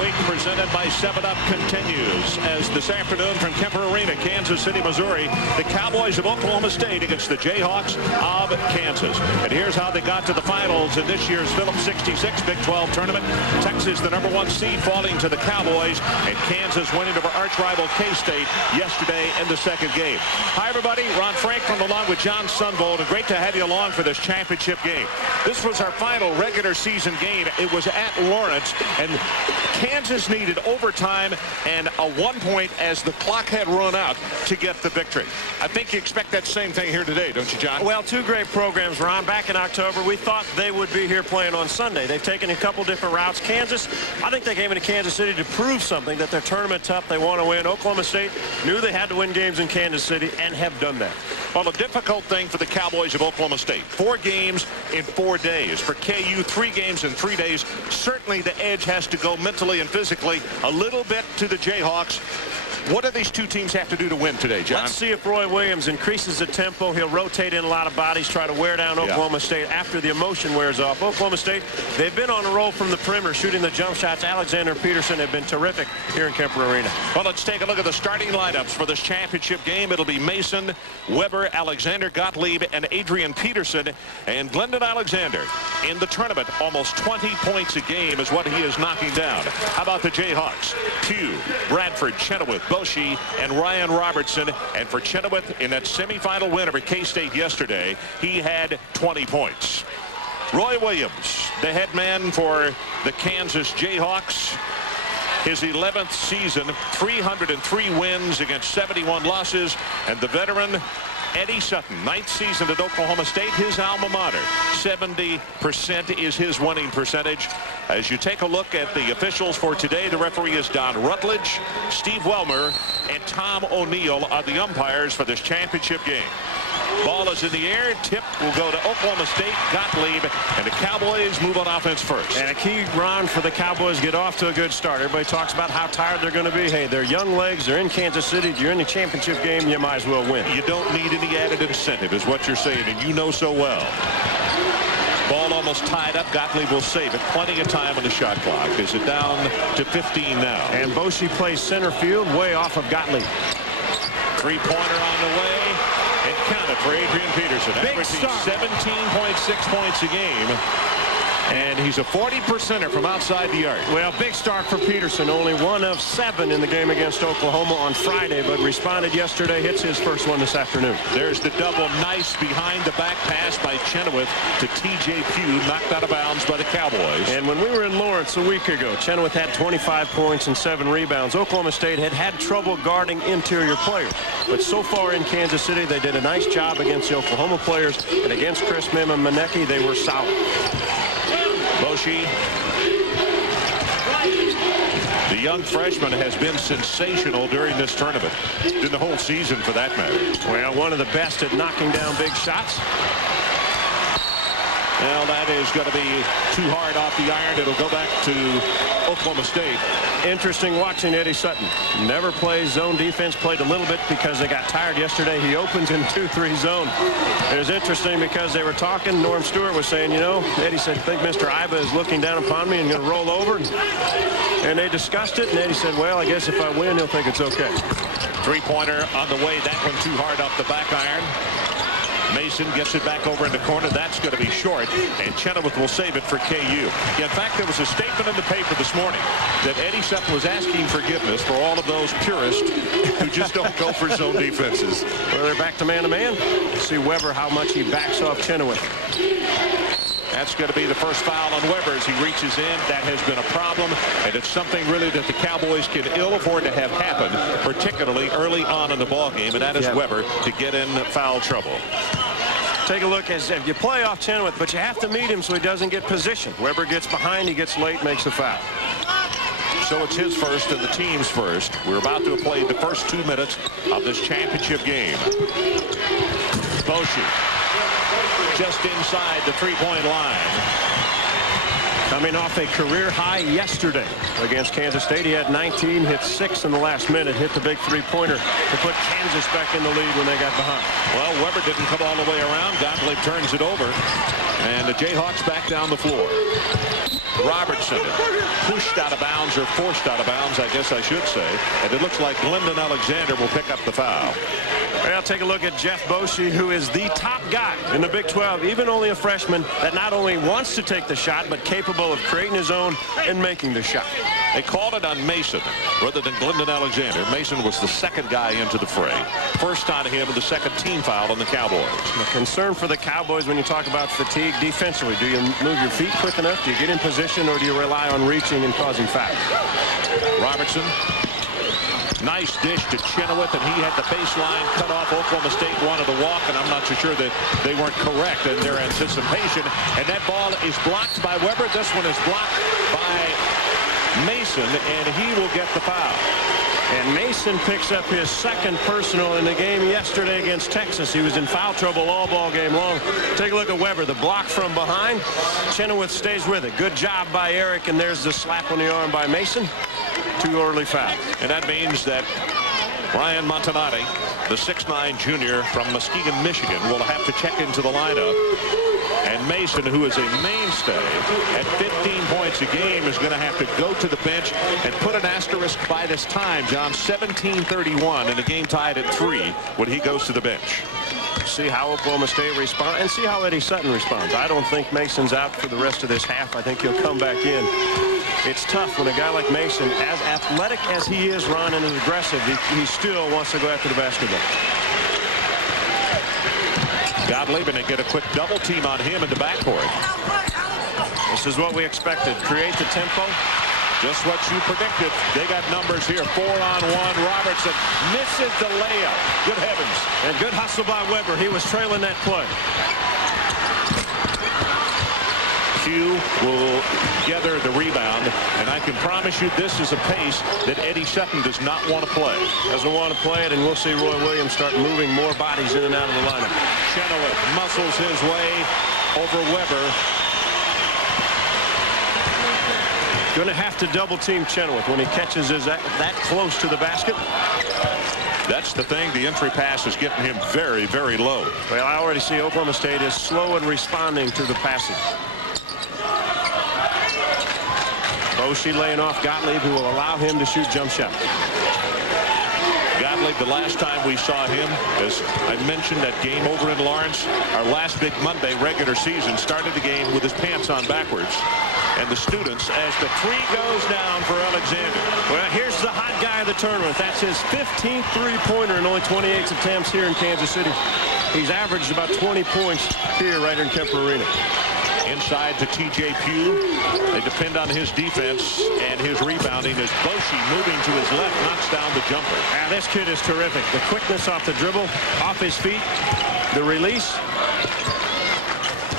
Week presented by 7-Up continues as this afternoon from Kemper Arena, Kansas City, Missouri, the Cowboys of Oklahoma State against the Jayhawks of Kansas. And here's how they got to the finals in this year's Phillips 66 Big 12 tournament. Texas, the #1 seed, falling to the Cowboys, and Kansas winning over arch rival K-State yesterday in the second game. Hi, everybody. Ron Franklin along with John Sunvold, and great to have you along for this championship game. This was our final regular season game. It was at Lawrence, and Kansas needed overtime and a 1 point as the clock had run out to get the victory. I think you expect that same thing here today, don't you, John? Well, two great programs, Ron. Back in October, we thought they would be here playing on Sunday. They've taken a couple different routes. Kansas, I think they came into Kansas City to prove something, that they're tournament tough. They want to win. Oklahoma State knew they had to win games in Kansas City and have done that. Well, a difficult thing for the Cowboys of Oklahoma State. 4 games in 4 days. For KU, 3 games in 3 days. Certainly the edge has to go mentally and physically a little bit to the Jayhawks. What do these two teams have to do to win today, John? Let's see if Roy Williams increases the tempo. He'll rotate in a lot of bodies, try to wear down Oklahoma State after the emotion wears off. Oklahoma State, they've been on a roll from the perimeter, shooting the jump shots. Alexander and Peterson have been terrific here in Kemper Arena. Well, let's take a look at the starting lineups for this championship game. It'll be Mason, Weber, Alexander, Gottlieb, and Adrian Peterson. And Glendon Alexander in the tournament, almost 20 points a game is what he is knocking down. How about the Jayhawks? Pugh, Bradford, Chenoweth, Boshi, and Ryan Robertson. And for Chenoweth, in that semifinal win over K-State yesterday, he had 20 points. Roy Williams, the head man for the Kansas Jayhawks. His 11th season, 303 wins against 71 losses. And the veteran Eddie Sutton, 9th season at Oklahoma State, his alma mater. 70% is his winning percentage. As you take a look at the officials for today, the referee is Don Rutledge, Steve Welmer, and Tom O'Neill are the umpires for this championship game. Ball is in the air. Tip will go to Oklahoma State. Gottlieb, and the Cowboys move on offense first. And a key, Ron, for the Cowboys get off to a good start. Everybody talks about how tired they're going to be. Hey, they're young legs. They're in Kansas City. You're in the championship game. You might as well win. You don't need any added incentive is what you're saying, and you know so well. Ball almost tied up. Gottlieb will save it. Plenty of time on the shot clock. Is it down to 15 now? And Boshi plays center field way off of Gottlieb. Three-pointer on the way. And counted for Adrian Peterson. Averaging 17.6 points a game. And he's a 40%er from outside the arc. Well, big start for Peterson. Only 1 of 7 in the game against Oklahoma on Friday, but responded yesterday. Hits his first one this afternoon. There's the double. Nice behind the back pass by Chenoweth to T.J. Pugh, knocked out of bounds by the Cowboys. And when we were in Lawrence a week ago, Chenoweth had 25 points and 7 rebounds. Oklahoma State had trouble guarding interior players. But so far in Kansas City, they did a nice job against the Oklahoma players. And against Chris Mim and Manecki, they were solid. Boshi, the young freshman, has been sensational during this tournament, in the whole season for that matter. Well, one of the best at knocking down big shots. Well, that is going to be too hard off the iron. It'll go back to Oklahoma State. Interesting watching Eddie Sutton. Never plays zone defense. Played a little bit because they got tired yesterday. He opens in 2-3 zone. It was interesting because they were talking. Norm Stewart was saying, you know, Eddie said, I think Mr. Iba is looking down upon me and going to roll over. And they discussed it. And Eddie said, well, I guess if I win, he'll think it's okay. Three-pointer on the way. That one too hard off the back iron. Mason gets it back over in the corner. That's going to be short, and Chenoweth will save it for KU. In fact, there was a statement in the paper this morning that Eddie Sutton was asking forgiveness for all of those purists who just don't go for zone defenses. Well, they're back to man-to-man. See Weber how much he backs off Chenoweth. That's going to be the first foul on Weber as he reaches in. That has been a problem, and it's something really that the Cowboys can ill afford to have happen, particularly early on in the ballgame, and that is Weber to get in foul trouble. Take a look as if you play off Chenoweth, but you have to meet him so he doesn't get positioned. Weber gets behind, he gets late, makes the foul. So it's his first and the team's first. We're about to have played the first 2 minutes of this championship game. Boshi just inside the 3-point line. Coming off a career high yesterday against Kansas State. He had 19, hit 6 in the last minute, hit the big three-pointer to put Kansas back in the lead when they got behind. Well, Weber didn't come all the way around. Gottlieb turns it over, and the Jayhawks back down the floor. Robertson pushed out of bounds, or forced out of bounds, I guess I should say. And it looks like Lyndon Alexander will pick up the foul. Well, take a look at Jeff Boschee, who is the top guy in the Big 12, even only a freshman that not only wants to take the shot, but capable of creating his own and making the shot. They called it on Mason rather than Lyndon Alexander. Mason was the second guy into the fray. First on him, and the second team foul on the Cowboys. The concern for the Cowboys when you talk about fatigue defensively, do you move your feet quick enough? Do you get in position, or do you rely on reaching and causing fouls? Robertson. Nice dish to Chenoweth, and he had the baseline cut off. Oklahoma State wanted to walk, and I'm not so sure that they weren't correct in their anticipation. And that ball is blocked by Weber. This one is blocked by Mason, and he will get the foul. And Mason picks up his second personal in the game yesterday against Texas. He was in foul trouble all ball game long. Take a look at Weber. The block from behind. Chenoweth stays with it. Good job by Eric, and there's the slap on the arm by Mason. 2 early fouls. And that means that Ryan Montanati, the 6'9" junior from Muskegon, Michigan, will have to check into the lineup. And Mason, who is a mainstay at 15 points a game, is going to have to go to the bench and put an asterisk by this time, John. 17-31 in the game tied at 3 when he goes to the bench. See how Oklahoma State responds, and see how Eddie Sutton responds. I don't think Mason's out for the rest of this half. I think he'll come back in. It's tough when a guy like Mason, as athletic as he is, Ron, and as aggressive, he still wants to go after the basketball. Gottlieb, and they get a quick double team on him in the backcourt. This is what we expected. Create the tempo. Just what you predicted. They got numbers here. 4-on-1. Robertson misses the layup. Good heavens. And good hustle by Weber. He was trailing that play. Q will gather the rebound, and I can promise you this is a pace that Eddie Sutton does not want to play. Doesn't want to play it, and we'll see Roy Williams start moving more bodies in and out of the lineup. Chenoweth muscles his way over Weber. Going to have to double team Chenoweth when he catches that close to the basket. That's the thing. The entry pass is getting him very, very low. Well, I already see Oklahoma State is slow in responding to the passing. Boschee laying off Gottlieb, who will allow him to shoot jump shots. Gottlieb, the last time we saw him, as I mentioned, that game over in Lawrence, our last big Monday regular season, started the game with his pants on backwards. And the students, as the 3 goes down for Alexander. Well, here's the hot guy of the tournament. That's his 15th three-pointer in only 28 attempts here in Kansas City. He's averaged about 20 points here right in Kemper Arena. Inside to T.J. Pugh. They depend on his defense and his rebounding as Boschee, moving to his left, knocks down the jumper. This kid is terrific. The quickness off the dribble, off his feet, the release.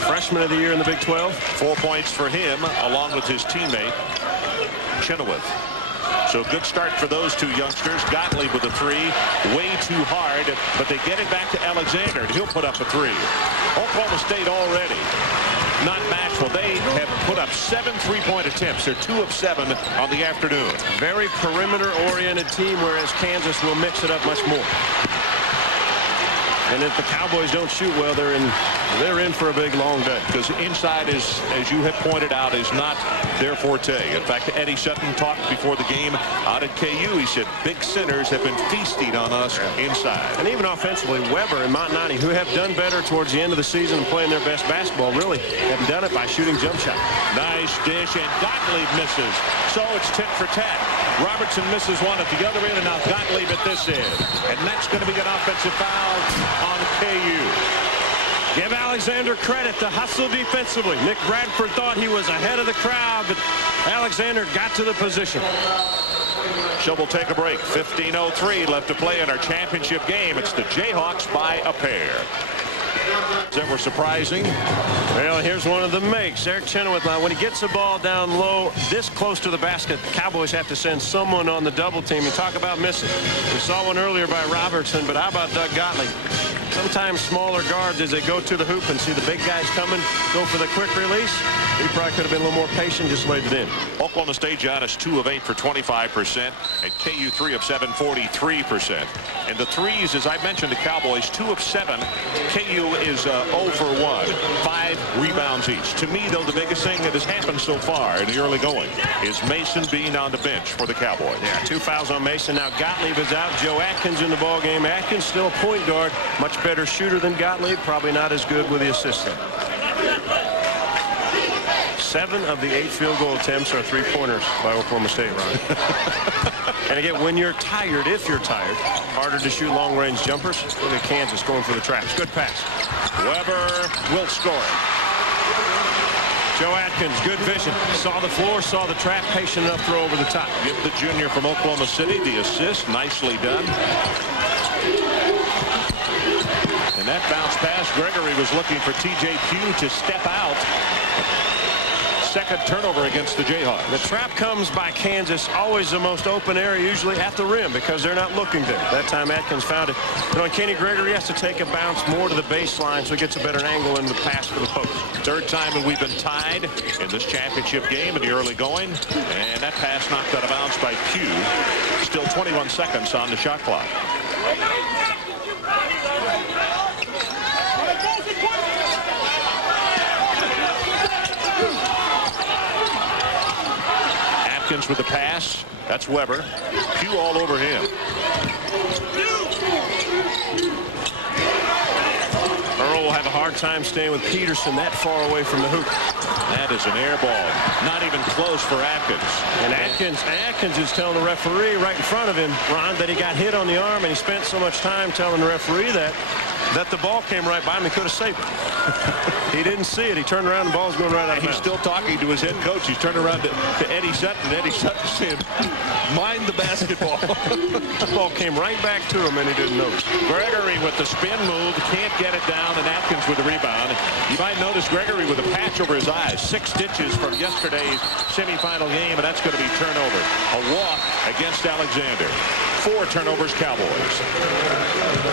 Freshman of the year in the Big 12. 4 points for him, along with his teammate, Chenoweth. So good start for those 2 youngsters. Gottlieb with a 3. Way too hard, but they get it back to Alexander, and he'll put up a 3. Oklahoma State already not bashful. They have put up 7 3-point attempts. They're 2 of 7 on the afternoon. Very perimeter-oriented team, whereas Kansas will mix it up much more. And if the Cowboys don't shoot well, they're in for a big, long day. Because inside, is, as you have pointed out, is not their forte. In fact, Eddie Sutton talked before the game out at KU. He said, big centers have been feasting on us inside. And even offensively, Weber and Montanati, who have done better towards the end of the season and playing their best basketball, really have done it by shooting jump shots. Nice dish, and Gottlieb misses. So it's tit for tat. Robertson misses one at the other end, and now Gottlieb at this end. And that's going to be an offensive foul on KU. Give Alexander credit to hustle defensively. Nick Bradford thought he was ahead of the crowd, but Alexander got to the position. So we'll take a break. 15:03 left to play in our championship game. It's the Jayhawks by a pair. That were surprising. Well, here's one of the makes. Eric Chenoweth, now when he gets the ball down low, this close to the basket, the Cowboys have to send someone on the double team. You talk about missing. We saw one earlier by Robertson, but how about Doug Gottlieb? Sometimes smaller guards, as they go to the hoop and see the big guys coming, go for the quick release. He probably could have been a little more patient, just laid it in. Oklahoma State, John, is 2 of 8 for 25%, and KU 3 of 7, 43%. And the threes, as I mentioned, the Cowboys 2 of 7. KU is 0 for 1, 5 rebounds each. To me, though, the biggest thing that has happened so far in the early going is Mason being on the bench for the Cowboys. Yeah, 2 fouls on Mason. Now Gottlieb is out. Joe Atkins in the ball game. Atkins still a point guard, much better shooter than Gottlieb, probably not as good with the assist. 7 of the 8 field goal attempts are 3-pointers by Oklahoma State, Ron. And again, when you're tired, if you're tired, harder to shoot long-range jumpers. Look at Kansas going for the traps. Good pass. Weber will score it. Joe Atkins, good vision. Saw the floor, saw the trap, patient enough throw over the top. Give the junior from Oklahoma City the assist. Nicely done. And that bounce pass, Gregory was looking for T.J. Pugh to step out. Second turnover against the Jayhawks. The trap comes by Kansas, always the most open area, usually at the rim, because they're not looking there. That time Atkins found it. You know, and Kenny Gregory has to take a bounce more to the baseline so he gets a better angle in the pass for the post. Third time that we've been tied in this championship game in the early going. And that pass knocked out of bounds by Pugh. Still 21 seconds on the shot clock. Atkins with the pass. That's Weber. Pugh all over him. Earl will have a hard time staying with Peterson that far away from the hoop. That is an air ball. Not even close for Atkins. And Atkins is telling the referee right in front of him, Ron, that he got hit on the arm, and he spent so much time telling the referee that the ball came right by him. He could have saved it. He didn't see it. He turned around, and the ball's going right out of bounds. He's still talking to his head coach. He's turning around to Eddie Sutton. Eddie Sutton saying, mind the basketball. The ball came right back to him, and he didn't notice. Gregory with the spin move. Can't get it down, and Atkins with the rebound. You might notice Gregory with a patch over his eyes. 6 stitches from yesterday's semifinal game, and that's going to be turnover. A walk against Alexander. 4 turnovers, Cowboys.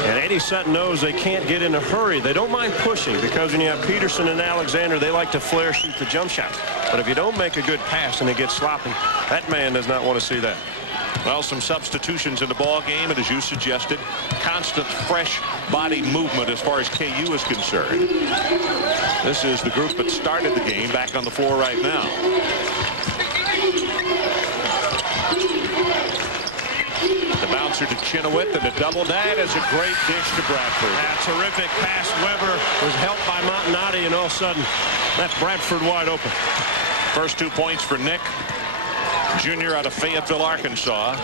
And Eddie Sutton knows they can't get in a hurry. They don't mind pushing, because when you have Peterson and Alexander, they like to flare shoot the jump shots. But if you don't make a good pass and it gets sloppy, that man does not want to see that. Well, some substitutions in the ball game, and as you suggested, constant fresh body movement as far as KU is concerned. This is the group that started the game back on the floor right now. The bouncer to Chenoweth, and a double. That is a great dish to Bradford. Terrific pass. Weber was helped by Montanati, and all of a sudden left Bradford wide open. First 2 points for Nick, junior out of Fayetteville, Arkansas.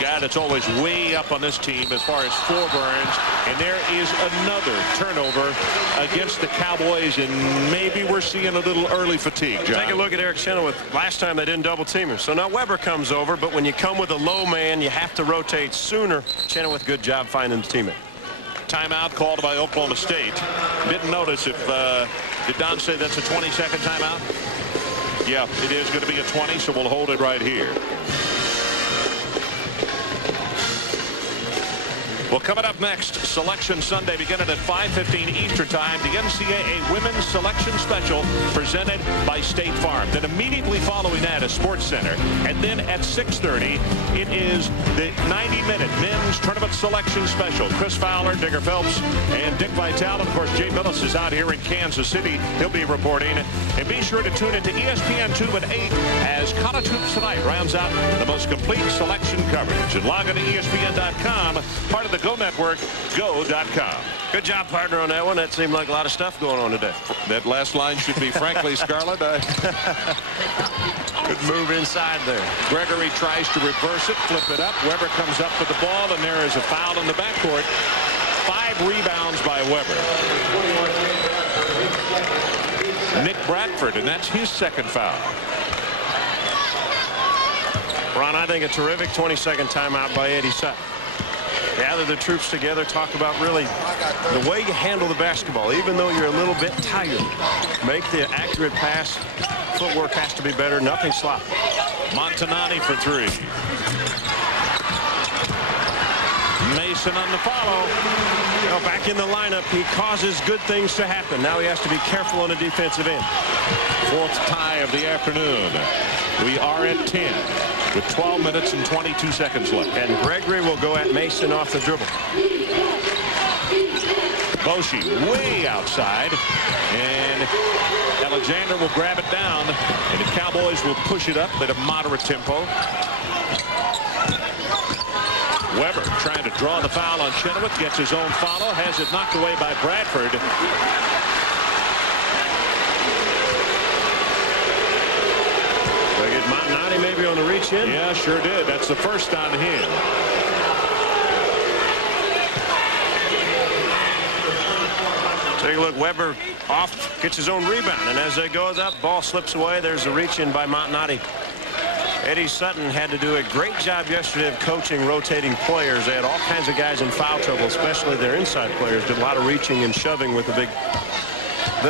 Guy that's always way up on this team as far as foreburns. And there is another turnover against the Cowboys, and maybe we're seeing a little early fatigue, John. Take a look at Eric Chenoweth. Last time they didn't double team him. So now Weber comes over, but when you come with a low man, you have to rotate sooner. Chenoweth, good job finding the teammate. Timeout called by Oklahoma State. Didn't notice if, did Don say that's a 20-second timeout? Yeah, it is going to be a 20, so we'll hold it right here. Well, coming up next, Selection Sunday beginning at 5:15 Eastern Time. The NCAA Women's Selection Special presented by State Farm. Then immediately following that, a Sports Center. And then at 6:30, it is the 90-minute Men's Tournament Selection Special. Chris Fowler, Digger Phelps, and Dick Vitale. And, of course, Jay Billis is out here in Kansas City. He'll be reporting. And be sure to tune into ESPN2 at 8 as College Hoops Tonight rounds out the most complete selection coverage. And log on to ESPN.com, part of the Go Network, go.com. Good job, partner, on that one. That seemed like a lot of stuff going on today. That last line should be, frankly, Scarlett. Good move inside there. Gregory tries to reverse it, flip it up. Weber comes up with the ball, and there is a foul in the backcourt. 5 rebounds by Weber. Nick Bradford, and that's his second foul. Ron, I think a terrific 20-second timeout by Eddie Sutton. Gather the troops together, talk about really the way you handle the basketball. Even though you're a little bit tired, make the accurate pass. Footwork has to be better. Nothing sloppy. Montanati for 3. Mason on the follow. You know, back in the lineup, he causes good things to happen. Now he has to be careful on the defensive end. Fourth tie of the afternoon. We are at 10 with 12 minutes and 22 seconds left. And Gregory will go at Mason off the dribble. Boshi way outside, and Alexander will grab it down, and the Cowboys will push it up at a moderate tempo. Weber trying to draw the foul on Chenoweth, gets his own follow, has it knocked away by Bradford. They get Montanati maybe on the reach in? Yeah, sure did. That's the first on him. Take a look. Weber off, gets his own rebound, and as it goes up, ball slips away. There's a reach in by Montanati. Eddie Sutton had to do a great job yesterday of coaching rotating players. They had all kinds of guys in foul trouble, especially their inside players. Did a lot of reaching and shoving with the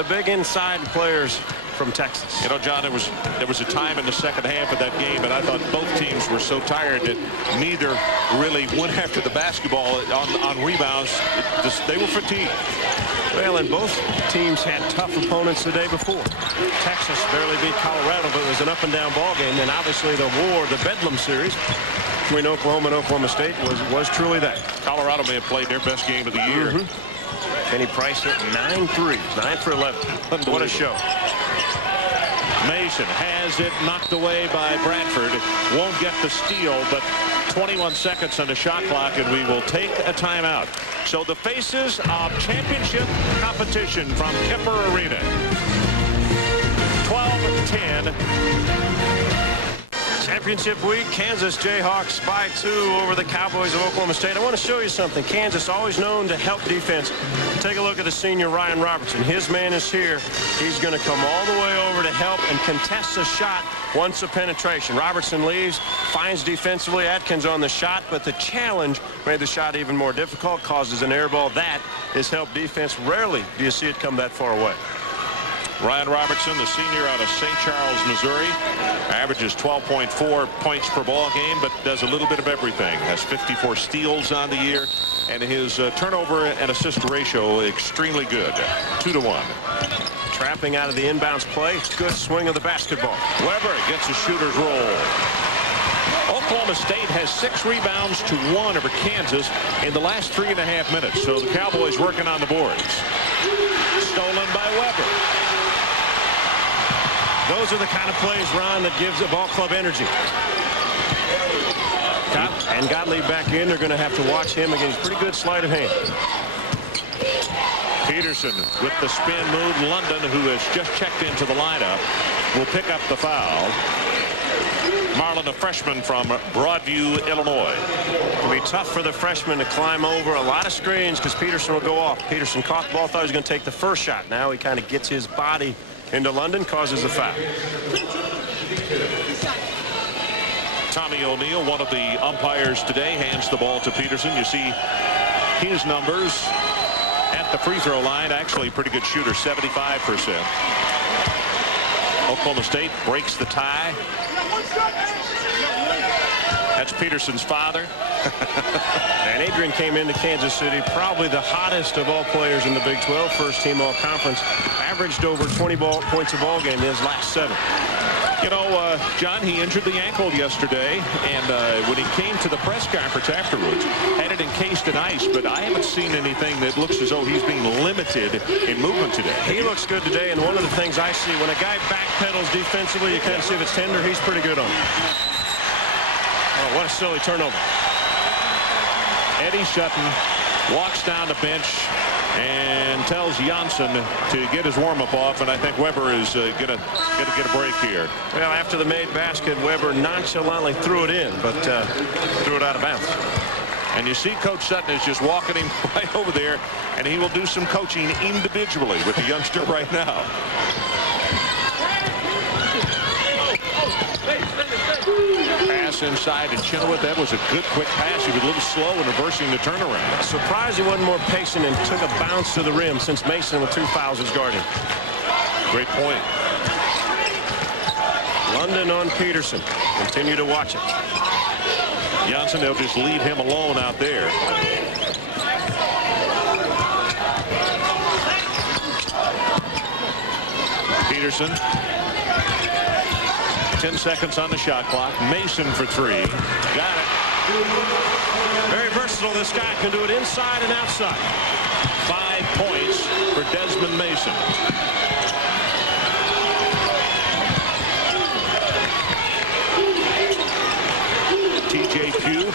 big inside players from Texas. You know, John, there was a time in the second half of that game, and I thought both teams were so tired that neither really went after the basketball on rebounds. They were fatigued. Well, and both teams had tough opponents the day before. Texas barely beat Colorado, but it was an up-and-down ball game. And obviously the Bedlam series between Oklahoma and Oklahoma State was truly that. Colorado may have played their best game of the year. Kenny Price hit 9 threes, 9 for 11. What a show. Mason has it knocked away by Bradford. Won't get the steal, but 21 seconds on the shot clock, and we will take a timeout. So the faces of championship competition from Kemper Arena. 12-10. Championship week, Kansas Jayhawks by 2 over the Cowboys of Oklahoma State. I want to show you something. Kansas always known to help defense. Take a look at the senior Ryan Robertson. His man is here. He's going to come all the way over to help and contest a shot once a penetration. Robertson leaves, finds defensively. Atkins on the shot, but the challenge made the shot even more difficult, causes an air ball. That is help defense. Rarely do you see it come that far away. Ryan Robertson, the senior out of St. Charles, Missouri, averages 12.4 points per ball game, but does a little bit of everything. Has 54 steals on the year, and his turnover and assist ratio extremely good, 2-to-1. Trapping out of the inbounds play. Good swing of the basketball. Weber gets a shooter's roll. Oklahoma State has 6 rebounds to 1 over Kansas in the last 3.5 minutes. So the Cowboys working on the boards. Stolen by Weber. Those are the kind of plays, Ron, that gives a ball club energy. And Gottlieb back in. They're going to have to watch him against pretty good sleight of hand. Peterson with the spin move. London, who has just checked into the lineup, will pick up the foul. Marlin, a freshman from Broadview, Illinois. It'll be tough for the freshman to climb over a lot of screens because Peterson will go off. Peterson caught the ball, thought he was going to take the first shot. Now he kind of gets his body into London, causes the foul. Tommy O'Neill, one of the umpires today, hands the ball to Peterson. You see his numbers at the free throw line. Actually, pretty good shooter, 75%. Oklahoma State breaks the tie. That's Peterson's father. And Adrian came into Kansas City, probably the hottest of all players in the Big 12, first team all conference, averaged over 20 points a ball game in his last 7. You know, John, he injured the ankle yesterday, and when he came to the press conference afterwards, had it encased in ice, but I haven't seen anything that looks as though he's being limited in movement today. He looks good today, and one of the things I see, when a guy backpedals defensively, you kind of see if it's tender, he's pretty good on it. Oh, what a silly turnover. Eddie Sutton walks down the bench and tells Janssen to get his warm-up off, and I think Weber is going to get a break here. Well, after the made basket, Weber nonchalantly threw it in, but threw it out of bounds. And you see Coach Sutton is just walking him right over there, and he will do some coaching individually with the youngster right now. Pass inside to Chenoweth. That was a good quick pass. He was a little slow in reversing the turnaround. Surprised he wasn't more patient and took a bounce to the rim, since Mason with 2 fouls is guarding. Great point. London on Peterson. Continue to watch it. Johnson, they'll just leave him alone out there. Peterson. 10 seconds on the shot clock. Mason for three. Got it. Very versatile. This guy can do it inside and outside. 5 points for Desmond Mason. TJ Pugh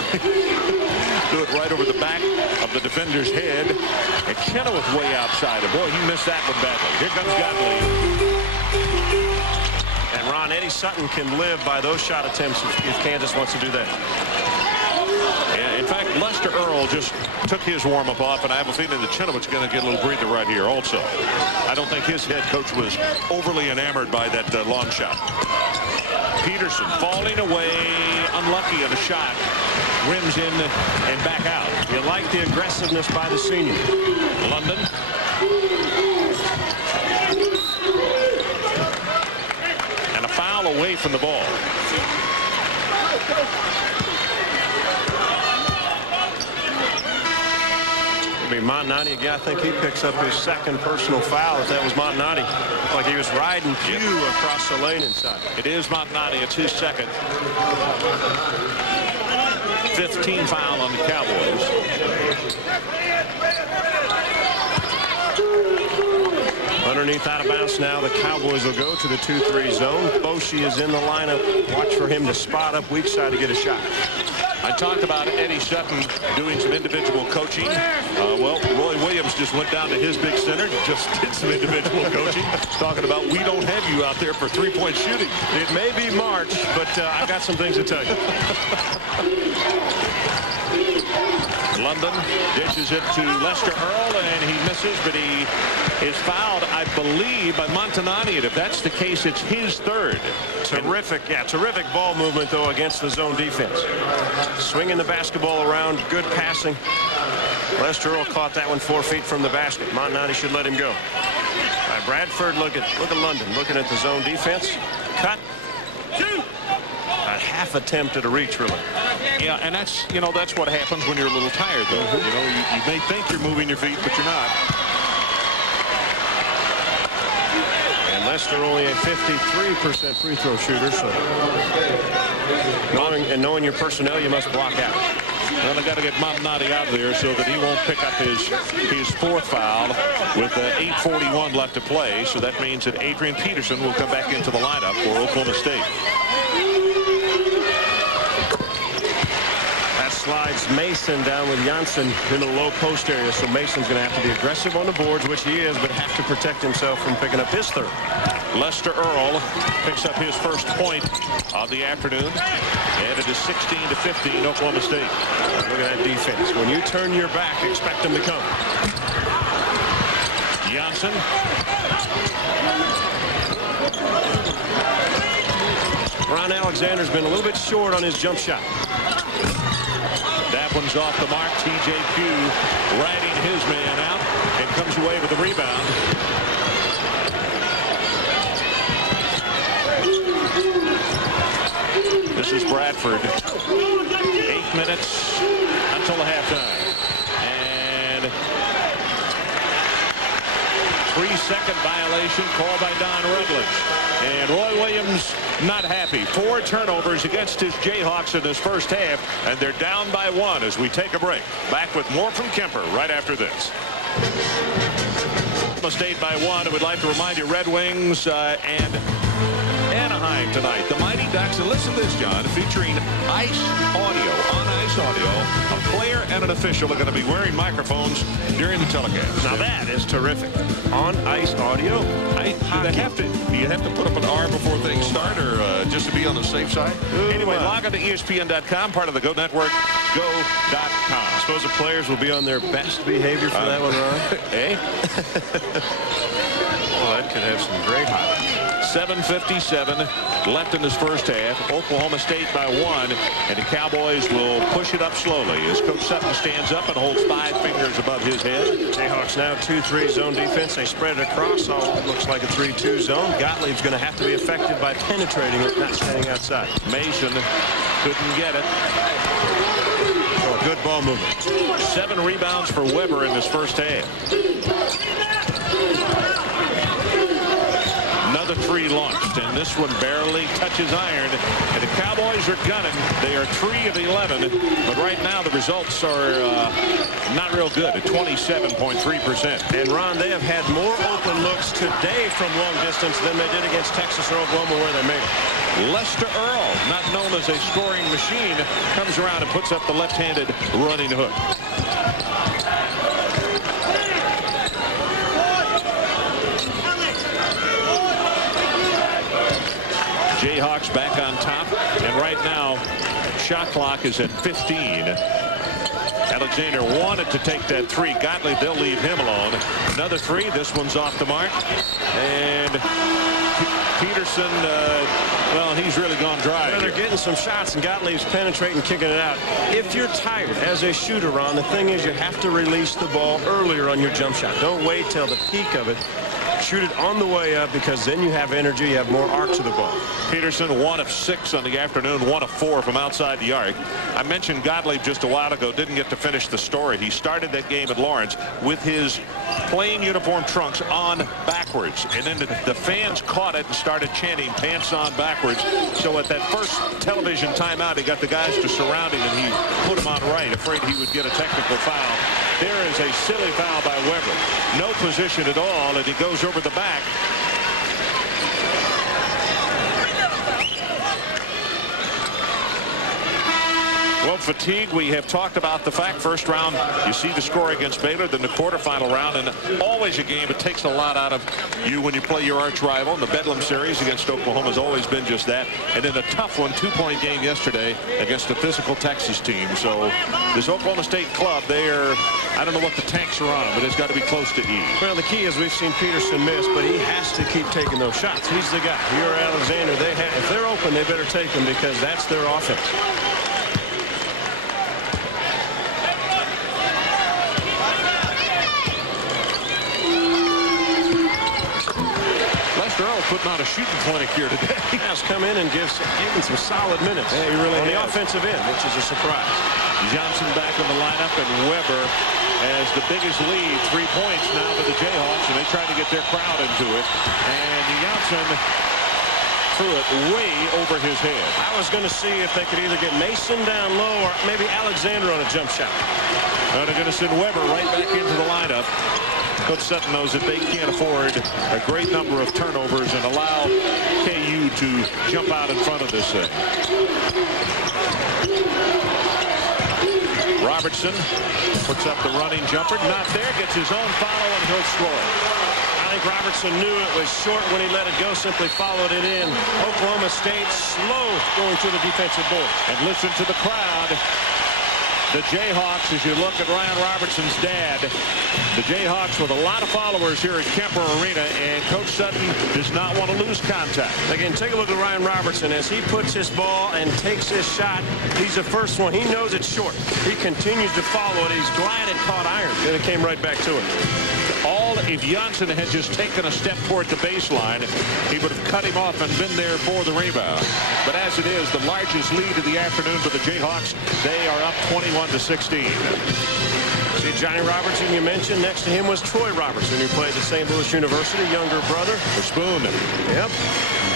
do it right over the back of the defender's head. And Chenoweth way outside. And boy, he missed that one badly. Here comes Gottlieb. And Ron, Eddie Sutton can live by those shot attempts if Kansas wants to do that. Yeah, in fact, Lester Earl just took his warm-up off, and I have a feeling that Chenoweth's going to get a little breather right here also. I don't think his head coach was overly enamored by that long shot. Peterson falling away, unlucky on a shot. Rims in and back out. You like the aggressiveness by the senior. London. And a foul away from the ball. It'll be Montanati again. I think he picks up his second personal foul if that was Montanati. Like he was riding Pugh across the lane inside. It is Montanati. It's his second. 15 foul on the Cowboys. Underneath out of bounds now, the Cowboys will go to the 2-3 zone. Boshi is in the lineup. Watch for him to spot up weak side to get a shot. I talked about Eddie Sutton doing some individual coaching. Well, Roy Williams just went down to his big center, just did some individual coaching, talking about we don't have you out there for three-point shooting. It may be March, but I've got some things to tell you. London dishes it to Lester Earl, and he misses, but he is fouled, I believe, by Montanati. And if that's the case, it's his third. Terrific, terrific ball movement, though, against the zone defense. Swinging the basketball around, good passing. Lester Earl caught that one 4 feet from the basket. Montanati should let him go. All right, Bradford, look at London, looking at the zone defense. Cut. A half attempt at a reach, really. Yeah, and that's what happens when you're a little tired, though. You may think you're moving your feet, but you're not. And Lester only a 53% free throw shooter, so knowing your personnel, you must block out. Well, they got to get Montanati out of there so that he won't pick up his fourth foul with 8:41 left to play. So that means that Adrian Peterson will come back into the lineup for Oklahoma State. Slides Mason down with Janssen in the low post area, so Mason's going to have to be aggressive on the boards, which he is, but have to protect himself from picking up his third. Lester Earl picks up his first point of the afternoon, and it is 16-15 Oklahoma State. Look at that defense. When you turn your back, expect them to come. Janssen. Ron Alexander's been a little bit short on his jump shot. That one's off the mark. TJ Pugh riding his man out and comes away with the rebound. This is Bradford. 8 minutes until the halftime. And 3-second violation called by Don Rutledge. And Roy Williams not happy. 4 turnovers against his Jayhawks in this first half, and they're down by 1 as we take a break. Back with more from Kemper right after this. Oklahoma State by 1. I would like to remind you, Red Wings and Anaheim tonight. The Mighty Ducks, and listen to this, John, featuring Ice Audio, on Ice Audio. A player and an official are going to be wearing microphones during the telecast. Now that is terrific. On Ice Audio. Do you have to put up an R before things start, or just to be on the safe side? Anyway, log on to ESPN.com, part of the Go Network, go.com. I suppose the players will be on their best behavior for that one, Ron. Eh? Well, that could have some great highlights. 7:57 left in this first half. Oklahoma State by 1, and the Cowboys will push it up slowly as Coach Sutton stands up and holds 5 fingers above his head. Jayhawks now 2-3 zone defense. They spread it across. All looks like a 3-2 zone. Gottlieb's going to have to be effective by penetrating it, not standing outside. Mason couldn't get it. Oh, good ball movement. 7 rebounds for Weber in this first half. Another 3 launched, and this one barely touches iron. And the Cowboys are gunning. They are 3 of 11, but right now the results are not real good at 27.3%. And Ron, they have had more open looks today from long distance than they did against Texas or Oklahoma, where they made it. Lester Earl, not known as a scoring machine, comes around and puts up the left-handed running hook. Jayhawks back on top, and right now shot clock is at 15. Alexander wanted to take that 3. Gottlieb, they'll leave him alone. Another 3. This one's off the mark. And Peterson, well, he's really gone dry. Well, they're getting some shots, and Gottlieb's penetrating, kicking it out. If you're tired as a shooter, Ron, the thing is you have to release the ball earlier on your jump shot. Don't wait till the peak of it. Shoot it on the way up, because then you have energy, you have more arc to the ball. Peterson 1 of 6 on the afternoon, 1 of 4 from outside the arc. I mentioned Gottlieb just a while ago, didn't get to finish the story. He started that game at Lawrence with his playing uniform trunks on backwards, and then the fans caught it and started chanting pants on backwards. So at that first television timeout, he got the guys to surround him, and he put him on right, afraid he would get a technical foul. There is a silly foul by Weber. No position at all, and he goes over the back. Well, fatigue, we have talked about the fact first round you see the score against Baylor, then the quarterfinal round, and always a game. It takes a lot out of you when you play your arch rival. And the Bedlam series against Oklahoma has always been just that. And then a tough one, 2-point game yesterday against a physical Texas team. So this Oklahoma State club, I don't know what the tanks are on, but it's got to be close to E. Well, the key is we've seen Peterson miss, but he has to keep taking those shots. He's the guy. You're Alexander. If they're open, they better take them, because that's their offense. Earl putting on a shooting clinic here today. He has come in and given some solid minutes. Yeah, he really on has. The offensive end, which is a surprise. Johnson back in the lineup, and Weber has the biggest lead, 3 points now for the Jayhawks, and they try to get their crowd into it. And Johnson threw it way over his head. I was going to see if they could either get Mason down low or maybe Alexander on a jump shot. They're going to send Weber right back into the lineup. Coach Sutton knows that they can't afford a great number of turnovers and allow KU to jump out in front of this thing. Robertson puts up the running jumper. Not there. Gets his own follow, and he'll score. I think Robertson knew it was short when he let it go, simply followed it in. Oklahoma State slow going to the defensive board. And listen to the crowd. The Jayhawks, as you look at Ryan Robertson's dad, the Jayhawks with a lot of followers here at Kemper Arena, and Coach Sutton does not want to lose contact. Again, take a look at Ryan Robertson as he puts his ball and takes his shot. He's the first one. He knows it's short. He continues to follow it. He's glad it caught iron. Then it came right back to him. If Johnson had just taken a step toward the baseline, he would have cut him off and been there for the rebound. But as it is, the largest lead of the afternoon for the Jayhawks. They are up 21-16. See, Johnny Robertson, you mentioned, next to him was Troy Robertson, who plays at St. Louis University, younger brother. For Spoon. Yep.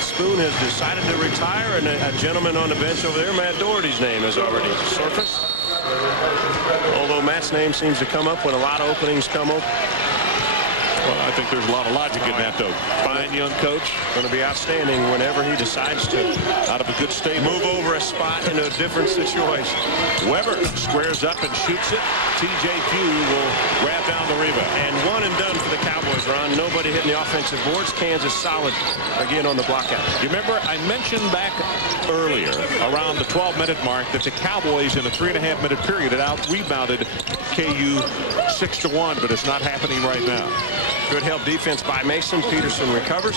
Spoon has decided to retire, and a gentleman on the bench over there, Matt Doherty's name has already surfaced. Although Matt's name seems to come up when a lot of openings come up. Well, I think there's a lot of logic in that, though. Fine young coach. Going to be outstanding whenever he decides to, out of a good stable, move over a spot into a different situation. Weber squares up and shoots it. TJ Pugh will grab down the rebound. And one and done for the Cowboys, Ron. Nobody hitting the offensive boards. Kansas solid again on the block out. You remember I mentioned back earlier around the 12-minute mark that the Cowboys in a 3.5-minute period had out-rebounded KU 6-1, but it's not happening right now. Good help defense by Mason. Peterson recovers.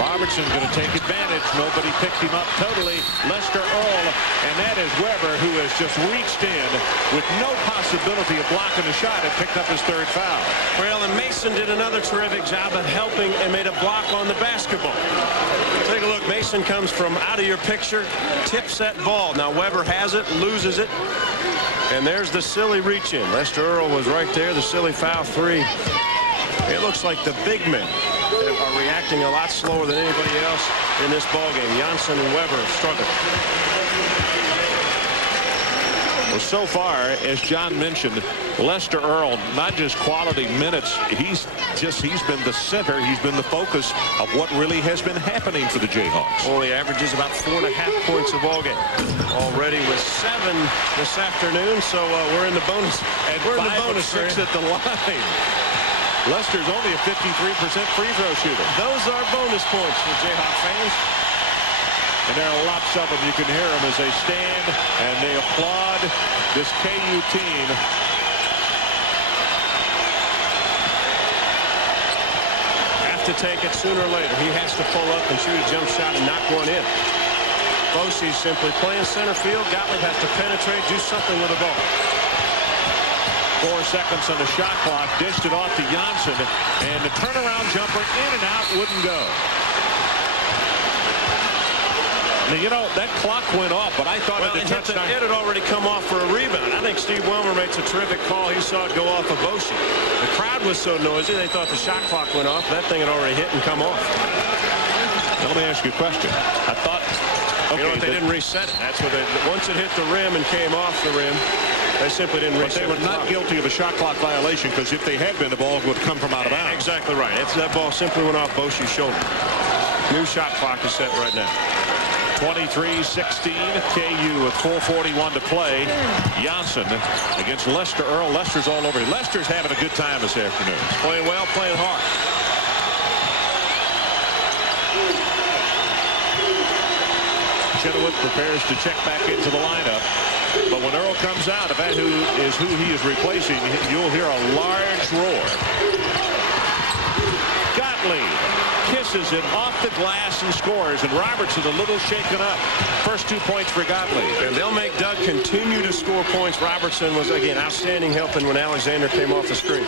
Robertson going to take advantage. Nobody picked him up totally. Lester Earl, and that is Weber, who has just reached in with no possibility of blocking the shot and picked up his third foul. Well, and Mason did another terrific job of helping and made a block on the basketball. Take a look. Mason comes from out of your picture, tips that ball. Now Weber has it, loses it, and there's the silly reach in. Lester Earl was right there. The silly foul three. It looks like the big men are reacting a lot slower than anybody else in this ballgame. Janssen and Weber struggle. Well, so far, as John mentioned, Lester Earl, not just quality minutes, he's been the center. He's been the focus of what really has been happening for the Jayhawks. Only averages about 4.5 points a ballgame. Already with 7 this afternoon, so we're in the bonus. And we're in the bonus 6 at the line. Lester's only a 53% free throw shooter. Those are bonus points for Jayhawk fans. And there are lots of them. You can hear them as they stand and they applaud this KU team. Have to take it sooner or later. He has to pull up and shoot a jump shot and knock one in. Bosey's simply playing center field. Gottlieb has to penetrate, do something with the ball. 4 seconds on the shot clock. Dished it off to Janssen, and the turnaround jumper in and out wouldn't go. Now, you know, that clock went off, but I thought it had already come off for a rebound. I think Steve Wilmer makes a terrific call. He saw it go off of Bosey. The crowd was so noisy, they thought the shot clock went off. That thing had already hit and come off. Now, let me ask you a question. I thought, okay, you know what, they didn't reset it. That's what once it hit the rim and came off the rim, they simply didn't reset it. But they were not guilty of a shot clock violation, because if they had been, the ball would come from out of bounds. Exactly right. That ball simply went off Bosey's shoulder. New shot clock is set right now. 23-16, KU with 4:41 to play. Janssen against Lester Earl. Lester's all over. Lester's having a good time this afternoon. Playing well, playing hard. Chenoweth prepares to check back into the lineup. But when Earl comes out, if that is who he is replacing, you'll hear a large roar. Gottlieb kisses it off the glass and scores, and Robertson a little shaken up. First 2 points for Gottlieb. And they'll make Doug continue to score points. Robertson was, again, outstanding helping when Alexander came off the screen.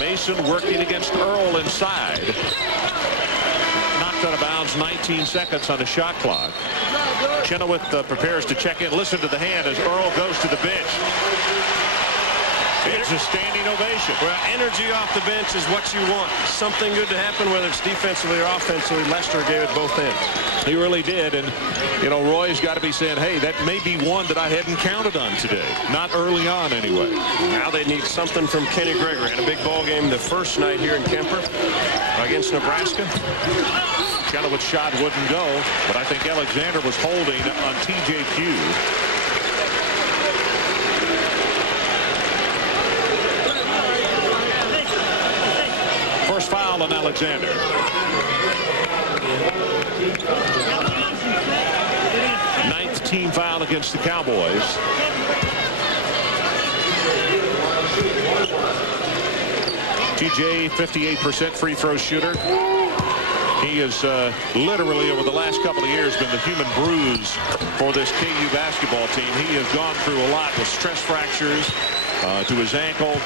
Mason working against Earl inside. Knocked out of bounds, 19 seconds on the shot clock. Chenoweth prepares to check in. Listen to the hand as Earl goes to the bench. It's a standing ovation. Well, energy off the bench is what you want. Something good to happen, whether it's defensively or offensively. Lester gave it both ends. He really did. And, you know, Roy's got to be saying, hey, that may be one that I hadn't counted on today. Not early on, anyway. Now they need something from Kenny Gregory. Had a big ball game the first night here in Kemper against Nebraska. Chenoweth's shot wouldn't go, but I think Alexander was holding on T.J. Pugh. First foul on Alexander. Ninth team foul against the Cowboys. TJ, 58% free throw shooter. He has literally, over the last couple of years, been the human bruise for this KU basketball team. He has gone through a lot with stress fractures to his ankle.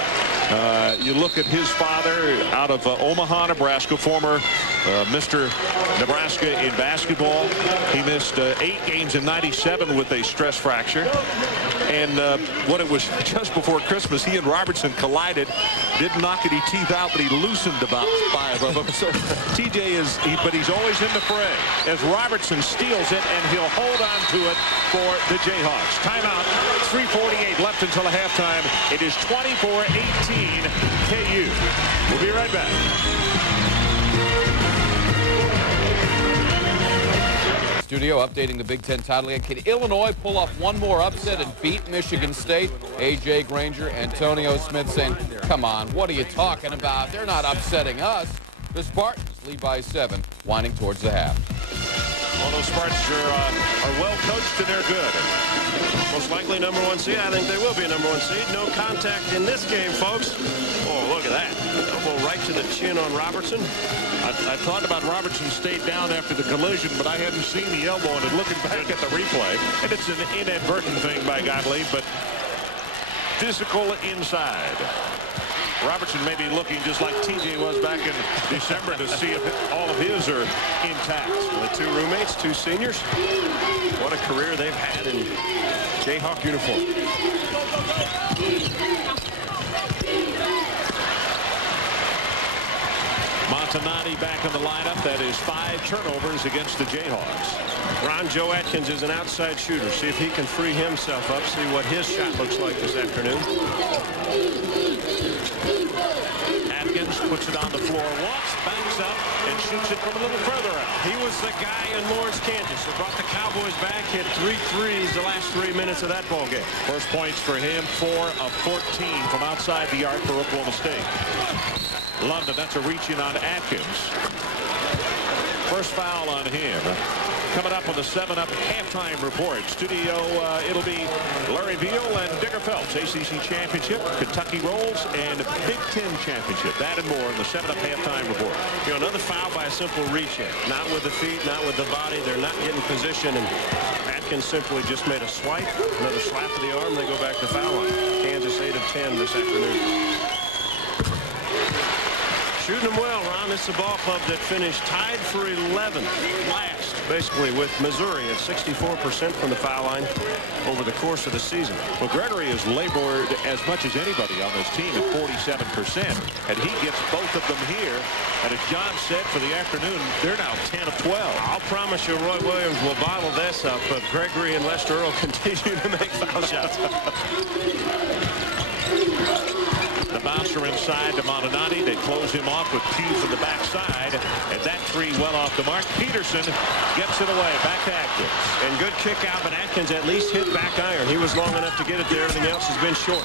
You look at his father out of Omaha, Nebraska, former Mr. Nebraska in basketball. He missed 8 games in '97 with a stress fracture. And when it was just before Christmas, he and Robertson collided. Didn't knock any teeth out, but he loosened about 5 of them. So TJ but he's always in the fray as Robertson steals it, and he'll hold on to it for the Jayhawks. Timeout. 3:48 left until halftime. It is 24-18 KU. We'll be right back. Studio updating the Big Ten title again. Can Illinois pull off one more upset and beat Michigan State? A.J. Granger, Antonio Smith saying, come on, what are you talking about? They're not upsetting us. The Spartans lead by 7, winding towards the half. All those Spartans are well coached and they're good. Most likely #1 seed. I think they will be a #1 seed. No contact in this game, folks. Oh, look at that. Elbow right to the chin on Robertson. I thought about Robertson stayed down after the collision, but I hadn't seen the elbow, and looking back at the replay, and it's an inadvertent thing by Gottlieb, but physical inside. Robertson may be looking just like TJ was back in December to see if all of his are intact. The two roommates, two seniors. What a career they've had in Jayhawk uniform. Montanati back in the lineup. That is 5 turnovers against the Jayhawks. Ron Joe Atkins is an outside shooter. See if he can free himself up. See what his shot looks like this afternoon. Atkins puts it on the floor once, backs up, and shoots it from a little further out. He was the guy in Lawrence, Kansas who brought the Cowboys back, hit 3 threes the last 3 minutes of that ball game. First points for him, 4 of 14 from outside the arc for Oklahoma State. London, that's a reach in on Atkins. First foul on him. Coming up on the 7-Up halftime report. Studio, it'll be Larry Veal and Digger Phelps. ACC Championship, Kentucky Rolls, and Big Ten Championship. That and more in the 7-Up halftime report. You know, another foul by a simple reach in. Not with the feet, not with the body. They're not getting position, and Atkins simply just made a swipe. Another slap of the arm. They go back to foul line. Kansas 8 of 10 this afternoon. Shooting them well, Ron. This is a ball club that finished tied for 11th last, basically, with Missouri at 64% from the foul line over the course of the season. Well, Gregory has labored as much as anybody on this team at 47%, and he gets both of them here. And as John said, for the afternoon, they're now 10 of 12. I'll promise you Roy Williams will bottle this up, but Gregory and Lester Earl continue to make foul shots. The bouncer inside to Montanati. They close him off with Pugh from the backside. And that 3 well off the mark. Peterson gets it away. Back to Atkins. And good kick out, but Atkins at least hit back iron. He was long enough to get it there. Everything else has been short.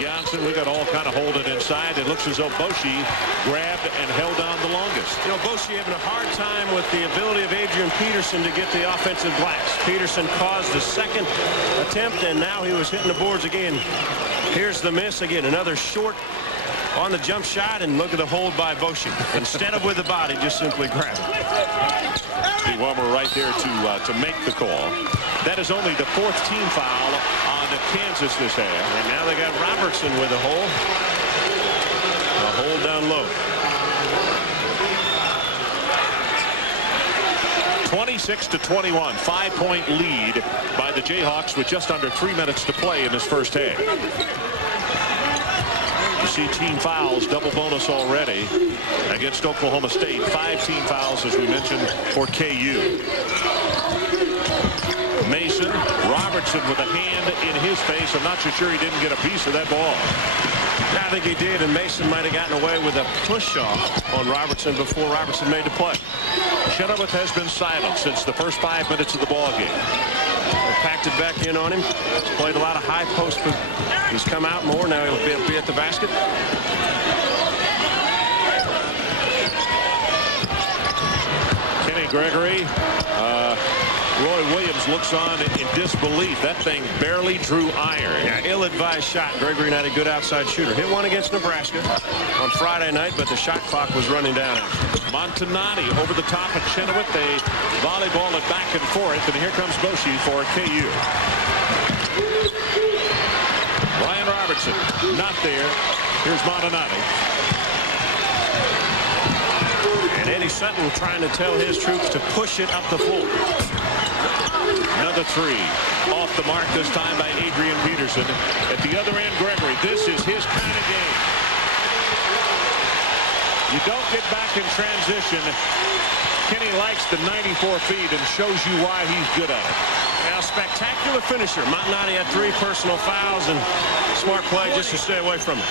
Janssen, we got all kind of holding inside. It looks as though Boshi grabbed and held on the longest. You know, Boshi having a hard time with the ability of Adrian Peterson to get the offensive glass. Peterson caused the second attempt, and now he was hitting the boards again. Here's the miss again. Another short on the jump shot, and look at the hold by Boshi. Instead of with the body, just simply grab it. Steve Wilmer right there to make the call. That is only the 4th team foul on Kansas this half. And now they got Robertson with a hole. A hole down low. 26-21, 5-point lead by the Jayhawks with just under 3 minutes to play in this first half. You see team fouls, double bonus already against Oklahoma State. 5 team fouls, as we mentioned, for KU. Mason, Robertson with a hand in his face. I'm not so sure he didn't get a piece of that ball. I think he did, and Mason might have gotten away with a push-off on Robertson before Robertson made the play. Chenoweth has been silent since the first 5 minutes of the ball game. They packed it back in on him. He's played a lot of high post. He's come out more. Now he'll be at the basket. Kenny Gregory. Roy Williams looks on in disbelief. That thing barely drew iron. Yeah, ill-advised shot. Gregory not a good outside shooter. Hit one against Nebraska on Friday night, but the shot clock was running down. Montanati over the top of Chenoweth. They volleyball it back and forth, and here comes Boshi for KU. Ryan Robertson not there. Here's Montanati. And Eddie Sutton trying to tell his troops to push it up the floor. Another 3 off the mark, this time by Adrian Peterson. At the other end, Gregory. This is his kind of game. You don't get back in transition. Kenny likes the 94 feet and shows you why he's good at it. Now, spectacular finisher. Montanati had 3 personal fouls, and smart play just to stay away from it.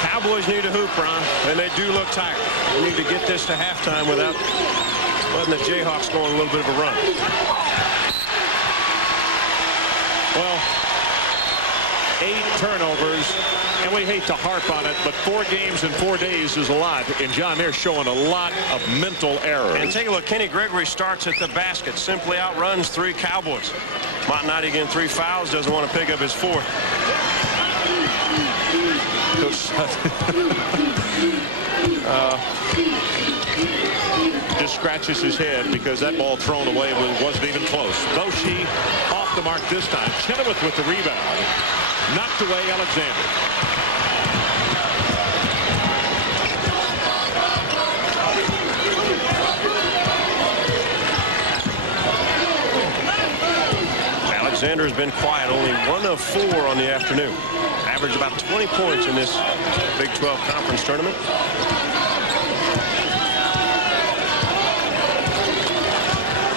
Cowboys need a hoop, Ron, and they do look tired. They need to get this to halftime without letting the Jayhawks go on a little bit of a run. Well, 8 turnovers. And we hate to harp on it, but 4 games in 4 days is a lot. And, John, they're showing a lot of mental errors. And take a look. Kenny Gregory starts at the basket, simply outruns 3 Cowboys. Montanati again, 3 fouls, doesn't want to pick up his 4th. Just scratches his head because that ball thrown away wasn't even close. Boshi off the mark this time. Chenoweth with the rebound. Knocked away Alexander. Alexander has been quiet, only 1 of 4 on the afternoon. Averaged about 20 points in this Big 12 conference tournament.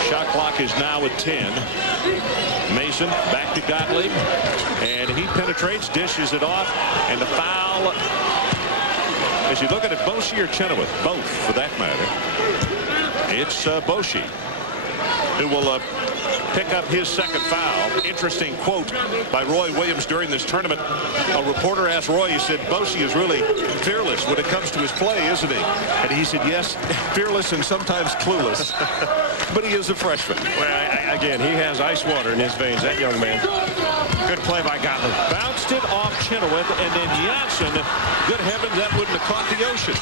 Shot clock is now at 10. Mason back to Gottlieb, and he penetrates, dishes it off, and the foul. As you look at it, Boshi or Chenoweth, both for that matter. It's Boshi who will pick up his 2nd foul. Interesting quote by Roy Williams during this tournament. A reporter asked Roy, he said, Boshi is really fearless when it comes to his play, isn't he? And he said, yes, fearless and sometimes clueless. But he is a freshman. Well, again, he has ice water in his veins, that young man. Good play by Gottlieb. Bounced it off Chenoweth, and then Janssen, good heavens, that wouldn't have caught the ocean.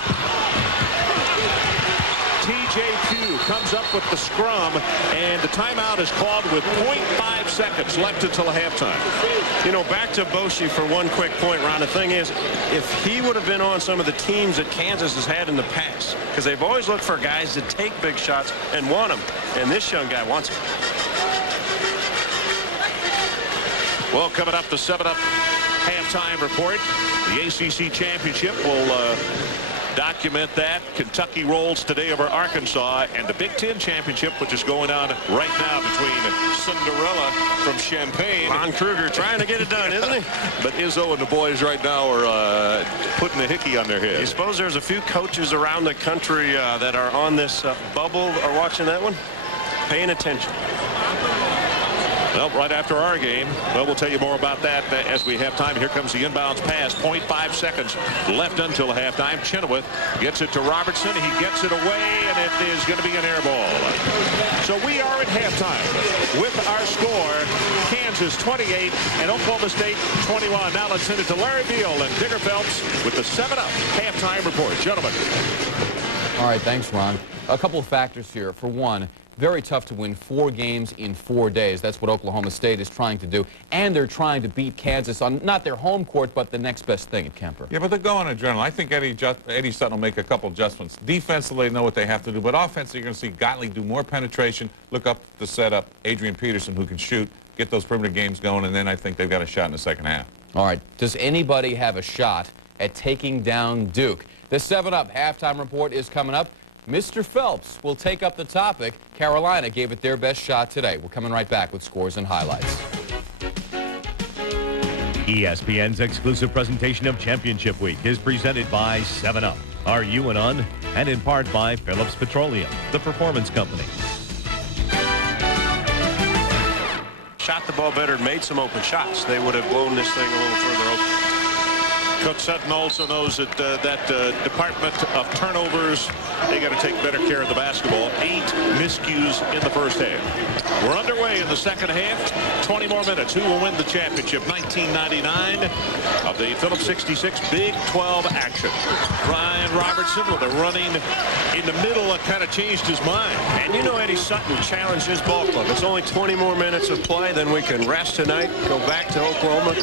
TJQ comes up with the scrum, and the timeout is called with 0.5 seconds left until halftime. You know, back to Boshi for one quick point, Ron. The thing is, if he would have been on some of the teams that Kansas has had in the past, because they've always looked for guys to take big shots and want them, and this young guy wants them. Well, coming up, the 7-Up halftime report. The ACC championship will document that. Kentucky rolls today over Arkansas, and the Big Ten championship, which is going on right now between Cinderella from Champaign. Ron Kruger trying to get it done, isn't he? But Izzo and the boys right now are putting a hickey on their head. You suppose there's a few coaches around the country that are on this bubble are watching that one? Paying attention. Well, right after our game, well, we'll tell you more about that as we have time. Here comes the inbounds pass. 0.5 seconds left until halftime. Chenoweth gets it to Robertson. He gets it away, and it is going to be an air ball. So we are at halftime with our score, Kansas 28 and Oklahoma State 21. Now let's send it to Larry Beal and Digger Phelps with the 7-Up halftime report. Gentlemen. All right, thanks, Ron. A couple of factors here. For one, very tough to win 4 games in 4 days. That's what Oklahoma State is trying to do. And they're trying to beat Kansas on not their home court, but the next best thing at Kemper. Yeah, but they're going adrenaline. I think Eddie Sutton will make a couple adjustments. Defensively, they know what they have to do. But offensively, you're going to see Gottlieb do more penetration, look up the setup, Adrian Peterson, who can shoot, get those perimeter games going, and then I think they've got a shot in the second half. All right. Does anybody have a shot at taking down Duke? The 7-Up halftime report is coming up. Mr. Phelps will take up the topic. Carolina gave it their best shot today. We're coming right back with scores and highlights. ESPN's exclusive presentation of Championship Week is presented by 7-Up, Are You and Un, and in part by Phillips Petroleum, the performance company. Shot the ball better, made some open shots. They would have blown this thing a little further open. Coach Sutton also knows that department of turnovers, they got to take better care of the basketball. 8 miscues in the first half. We're underway in the second half. 20 more minutes. Who will win the championship? 1999 of the Phillips 66 Big 12 action. Ryan Robertson with a running in the middle that kind of changed his mind. And you know Eddie Sutton challenged his ball club. It's only 20 more minutes of play, then we can rest tonight, go back to Oklahoma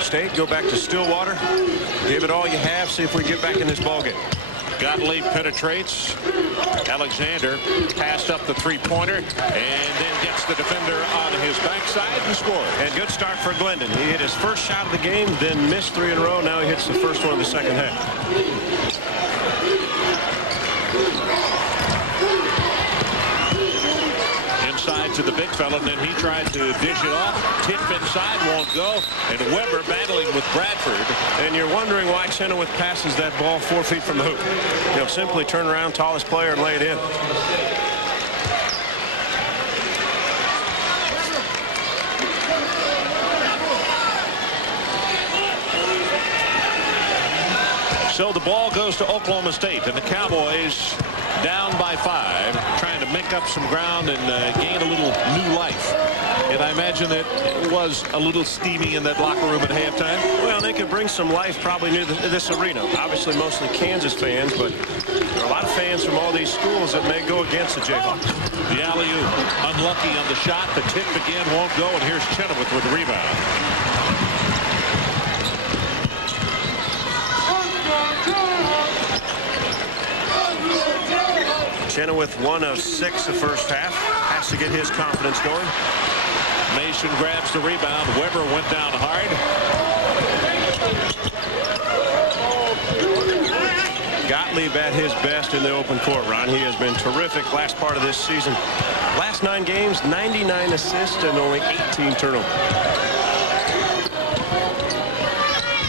State, go back to Stillwater, give it all you have, see if we get back in this ballgame. Gottlieb penetrates. Alexander passed up the three-pointer and then gets the defender on his backside and scores. And good start for Glendon. He hit his first shot of the game, then missed 3 in a row. Now he hits the first one in the second half. Inside to the big fella, and then he tried to dish it off. Tip inside, won't go. And Weber battling with Bradford. And you're wondering why Chenoweth passes that ball 4 feet from the hoop. He'll simply turn around, tallest player, and lay it in. So the ball goes to Oklahoma State, and the Cowboys down by 5, trying to make up some ground and gain a little new life. And I imagine it was a little steamy in that locker room at halftime. Well, they could bring some life probably near this arena. Obviously, mostly Kansas fans, but there are a lot of fans from all these schools that may go against the Jayhawks. The alley-oop, unlucky on the shot. The tip again won't go, and here's Chenoweth with the rebound. Chenoweth 1 of 6 the first half. Has to get his confidence going. Mason grabs the rebound. Weber went down hard. Gottlieb at his best in the open court, Ron. He has been terrific last part of this season. Last 9 games, 99 assists and only 18 turnovers.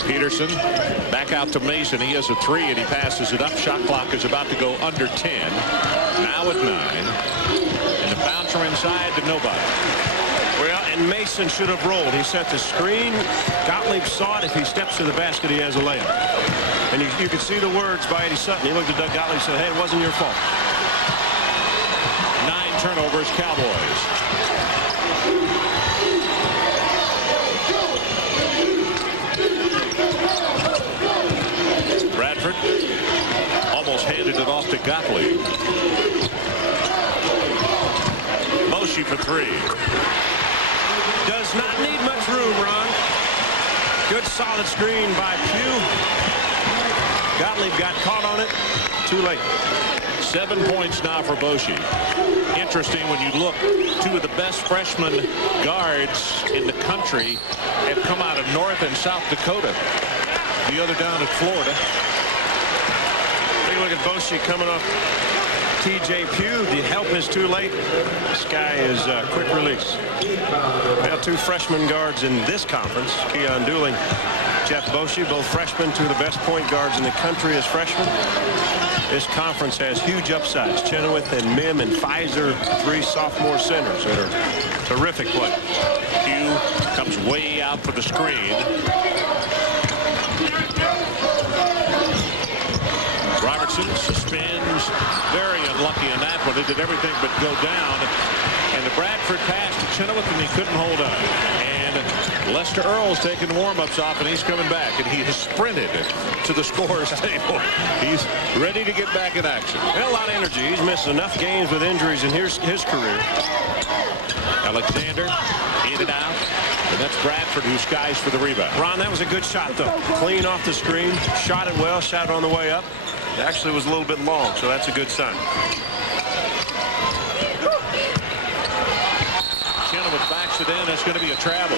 Peterson back out to Mason. He has a 3 and he passes it up. Shot clock is about to go under 10. Now at 9. And the bouncer inside to nobody. Well, and Mason should have rolled. He set the screen. Gottlieb saw it. If he steps to the basket, he has a layup. And you could see the words by Eddie Sutton. He looked at Doug Gottlieb and said, hey, it wasn't your fault. 9 turnovers, Cowboys. Bradford almost handed it off to Gottlieb. Moshi for 3. Does not need much room, Ron. Good solid screen by Pugh. Gottlieb got caught on it. Too late. 7 points now for Boshi. Interesting when you look, 2 of the best freshman guards in the country have come out of North and South Dakota. The other down at Florida. Take a look at Boshi coming off T.J. Pugh. The help is too late. This guy is quick release. Well, 2 freshman guards in this conference. Keon Dooling, Jeff Boshi, both freshmen, 2 of the best point guards in the country as freshmen. This conference has huge upsides. Chenoweth and Mim and Pfizer, 3 sophomore centers that are terrific play. Pugh comes way out for the screen. Robertson suspends. Very unlucky on that one. It did everything but go down. And the Bradford pass to Chenoweth, and he couldn't hold on. And Lester Earl's taking warm-ups off, and he's coming back. And he has sprinted to the scorer's table. He's ready to get back in action. Well, a lot of energy. He's missed enough games with injuries in his career. Alexander in and out. And that's Bradford who skies for the rebound. Ron, that was a good shot, though. Clean off the screen. Shot it well. Shot it on the way up. It actually was a little bit long, so that's a good sign. Chenoweth backs it in. That's going to be a travel.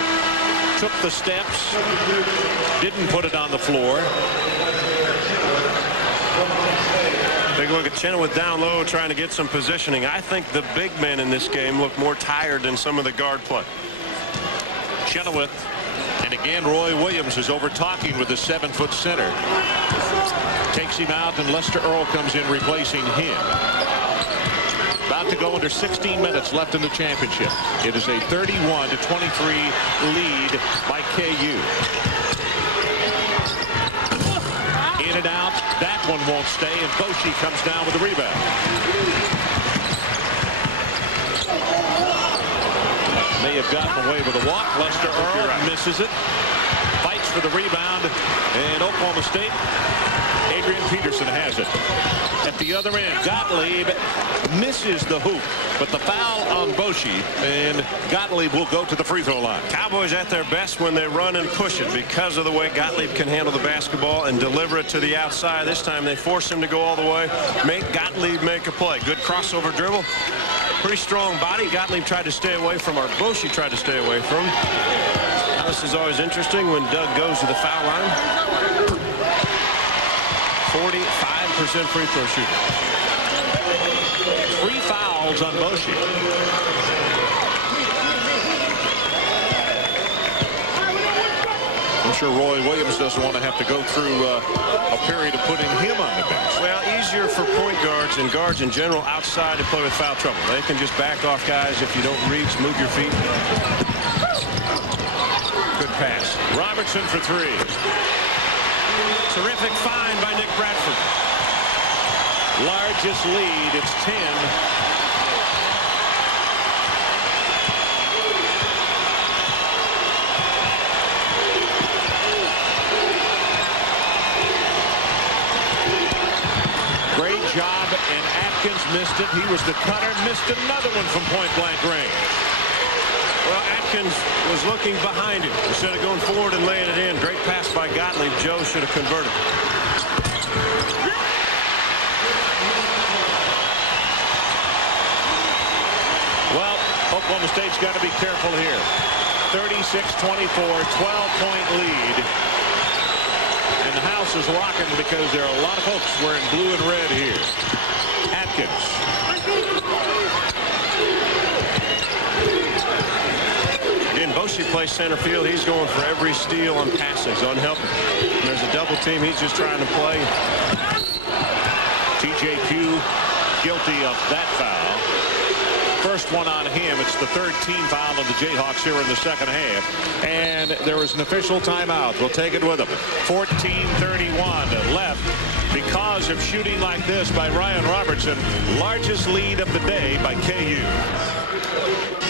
Took the steps. Didn't put it on the floor. Take a look at Chenoweth down low trying to get some positioning. I think the big men in this game look more tired than some of the guard play. Chenoweth, and again Roy Williams is over talking with the 7-foot center. Takes him out, and Lester Earl comes in replacing him. About to go under 16 minutes left in the championship. It is a 31-23 lead by KU. In and out. That one won't stay, and Boshi comes down with the rebound. May have gotten away with a walk. Lester Earl misses it. Fights for the rebound, and Oklahoma State, Adrian Peterson has it. At the other end, Gottlieb misses the hoop, but the foul on Boshi, and Gottlieb will go to the free throw line. Cowboys at their best when they run and push it because of the way Gottlieb can handle the basketball and deliver it to the outside. This time they force him to go all the way, make Gottlieb make a play. Good crossover dribble. Pretty strong body. Gottlieb tried to stay away from, or Boshi tried to stay away from. Now, this is always interesting when Doug goes to the foul line. 45% free throw shooter. 3 fouls on Boshi. I'm sure Roy Williams doesn't want to have to go through a period of putting him on the bench. Well, easier for point guards and guards in general outside to play with foul trouble. They can just back off guys if you don't reach, move your feet. Good pass. Robertson for 3. Terrific find by Nick Bradford. Largest lead. It's 10. Great job, and Atkins missed it. He was the cutter, missed another one from point-blank range. Well, Atkins was looking behind him instead of going forward and laying it in. Great pass by Gottlieb. Joe should have converted. Well, Oklahoma State's got to be careful here. 36-24, 12-point lead. And the house is rocking because there are a lot of folks wearing blue and red here. Atkins. Again, Boshi plays center field. He's going for every steal on passing. So unhelpful. There's a double team. He's just trying to play. TJQ guilty of that foul. First one on him. It's the third team foul of the Jayhawks here in the second half. And there was an official timeout. We'll take it with them. 14:31 left because of shooting like this by Ryan Robertson. Largest lead of the day by KU.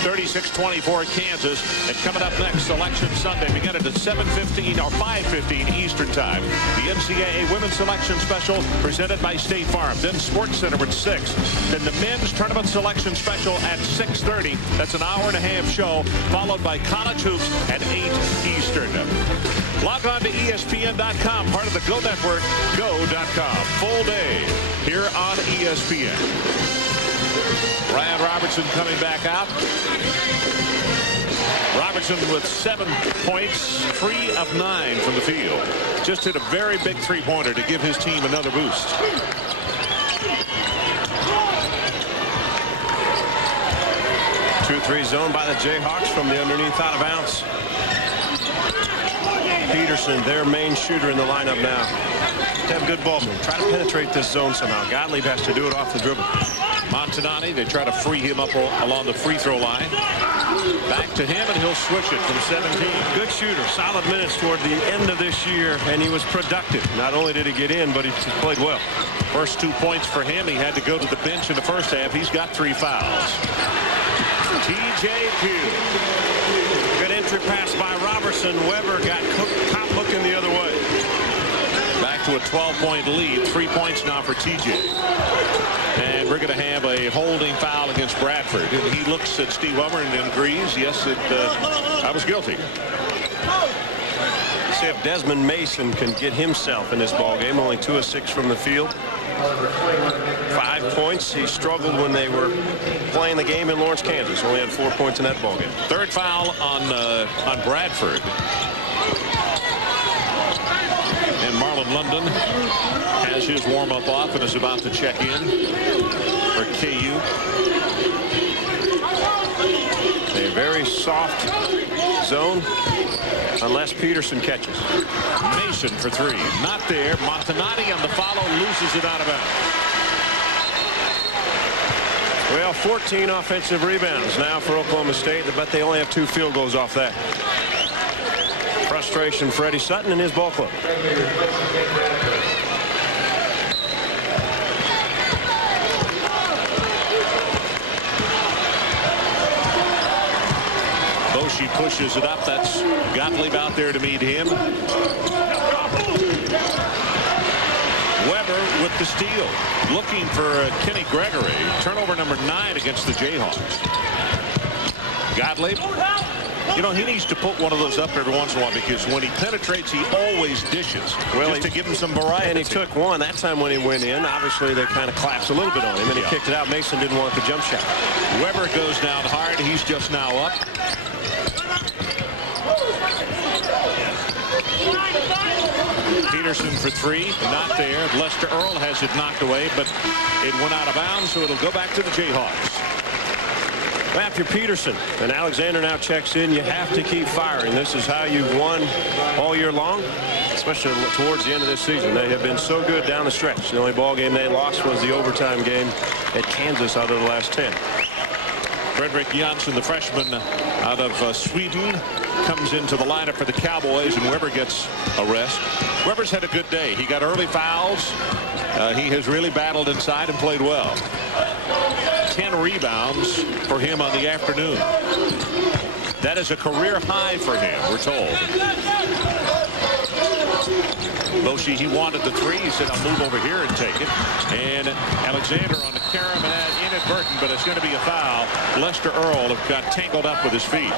36-24 Kansas. And coming up next, Selection Sunday. Begin at 7:15 or 5:15 Eastern Time. The NCAA Women's Selection Special presented by State Farm. Then Sports Center at 6. Then the Men's Tournament Selection Special at 6:30. That's an hour-and-a-half show, followed by College Hoops at 8 Eastern. Log on to ESPN.com, part of the Go Network, go.com. Full day here on ESPN. Ryan Robertson coming back out. Robertson with 7 points, 3 of 9 from the field. Just hit a very big three-pointer to give his team another boost. Two-three zone by the Jayhawks from the underneath out of bounds. Peterson, their main shooter in the lineup now. To have good ball movement. Try to penetrate this zone somehow. Gottlieb has to do it off the dribble. Montanani, they try to free him up along the free throw line. Back to him, and he'll switch it from 17. Good shooter. Solid minutes toward the end of this year, and he was productive. Not only did he get in, but he played well. First 2 points for him. He had to go to the bench in the first half. He's got 3 fouls. TJQ. Good entry pass by Robertson. Weber got caught looking the other way. Back to a 12-point lead. 3 points now for TJ. And we're going to have a holding foul against Bradford. And he looks at Steve Hummer and agrees, yes, I was guilty. See if Desmond Mason can get himself in this ball game. Only 2 of 6 from the field. 5 points. He struggled when they were playing the game in Lawrence, Kansas. Only had 4 points in that ball game. Third foul on Bradford. And Marlon London has his warm-up off and is about to check in for KU. A very soft zone unless Peterson catches. Mason for 3. Not there. Montanani on the follow, loses it out of bounds. Well, 14 offensive rebounds now for Oklahoma State, but they only have 2 field goals off that. Frustration for Eddie Sutton and his ball club. Boshi pushes it up. That's Gottlieb out there to meet him. Weber with the steal. Looking for Kenny Gregory. Turnover number 9 against the Jayhawks. Gottlieb. You know, he needs to put one of those up every once in a while because when he penetrates, he always dishes. Well, just to give him some variety. And he took one that time when he went in. Obviously, they kind of collapsed a little bit on him, and he kicked it out. Mason didn't want the jump shot. Weber goes down hard. He's just now up. Peterson for 3. Not there. Lester Earl has it knocked away, but it went out of bounds, so it'll go back to the Jayhawks. After Peterson and Alexander now checks in, you have to keep firing. This is how you've won all year long, especially towards the end of this season. They have been so good down the stretch. The only ball game they lost was the overtime game at Kansas out of the last 10. Fredrik Jansson, the freshman out of Sweden, comes into the lineup for the Cowboys, and Weber gets a rest. Weber's had a good day. He got early fouls. He has really battled inside and played well. 10 rebounds for him on the afternoon. That is a career high for him, we're told. Boshi, he wanted the three. He said, I'll move over here and take it. And Alexander on the carom, and that inadvertent, but it's going to be a foul. Lester Earl got tangled up with his feet.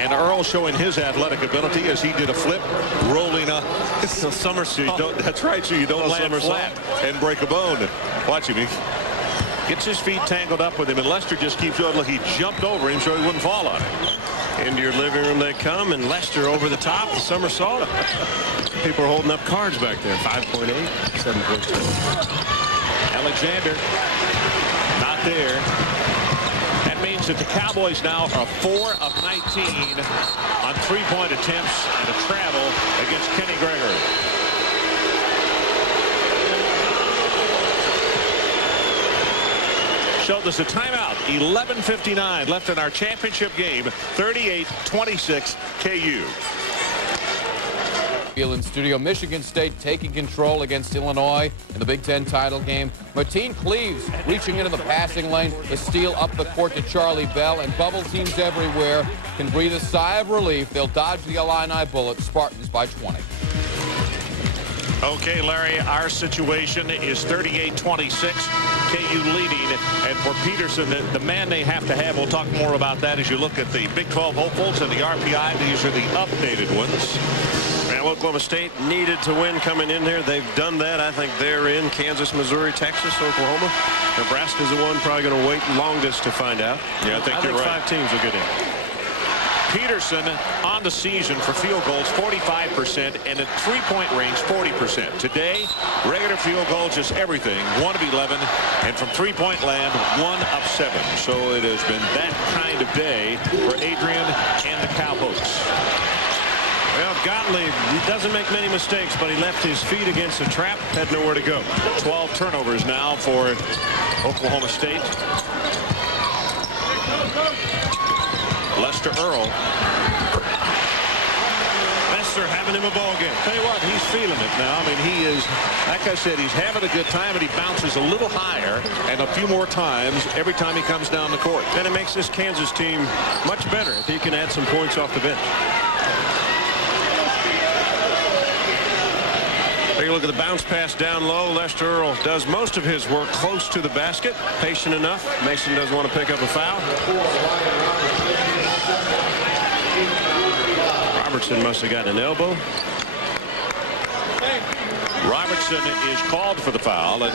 And Earl showing his athletic ability as he did a flip, rolling up. It's a somersault. That's right, so you don't land flat and break a bone. Watch him. He gets his feet tangled up with him, and Lester just keeps going. Look, he jumped over him so he wouldn't fall on him. Into your living room they come, and Lester over the top, the somersault. People are holding up cards back there. 5.8, 7.2. Alexander not there. That means that the Cowboys now are 4 of 19 on three-point attempts and a travel against Kenny Gregory. So there's a timeout. 11:59 left in our championship game. 38-26 KU. In studio, Michigan State taking control against Illinois in the Big Ten title game. Martine Cleaves reaching into the passing lane. The steal up the court to Charlie Bell, and bubble teams everywhere can breathe a sigh of relief. They'll dodge the Illini bullet. Spartans by 20. Okay, Larry, our situation is 38-26. KU leading, and for Peterson, the man they have to have, we'll talk more about that as you look at the Big 12 hopefuls and the RPI. These are the updated ones. Well, Oklahoma State needed to win coming in there. They've done that. I think they're in. Kansas, Missouri, Texas, Oklahoma. Nebraska's the one probably going to wait longest to find out. Yeah, I think you're right. 5 teams will get in. Peterson on the season for field goals 45%, and at three-point range 40%. Today, regular field goals is everything, 1 of 11, and from three-point land 1 of 7. So it has been that kind of day for Adrian and the Cowboys. Well, Gottlieb, he doesn't make many mistakes, but he left his feet against a trap, had nowhere to go. 12 turnovers now for Oklahoma State. Lester Earl. Lester having him a ball game. Tell you what, he's feeling it now. I mean, he is, like I said, he's having a good time, and he bounces a little higher and a few more times every time he comes down the court. And it makes this Kansas team much better if he can add some points off the bench. Take a look at the bounce pass down low. Lester Earl does most of his work close to the basket. Patient enough. Mason doesn't want to pick up a foul. Robertson must have gotten an elbow. Robertson is called for the foul, and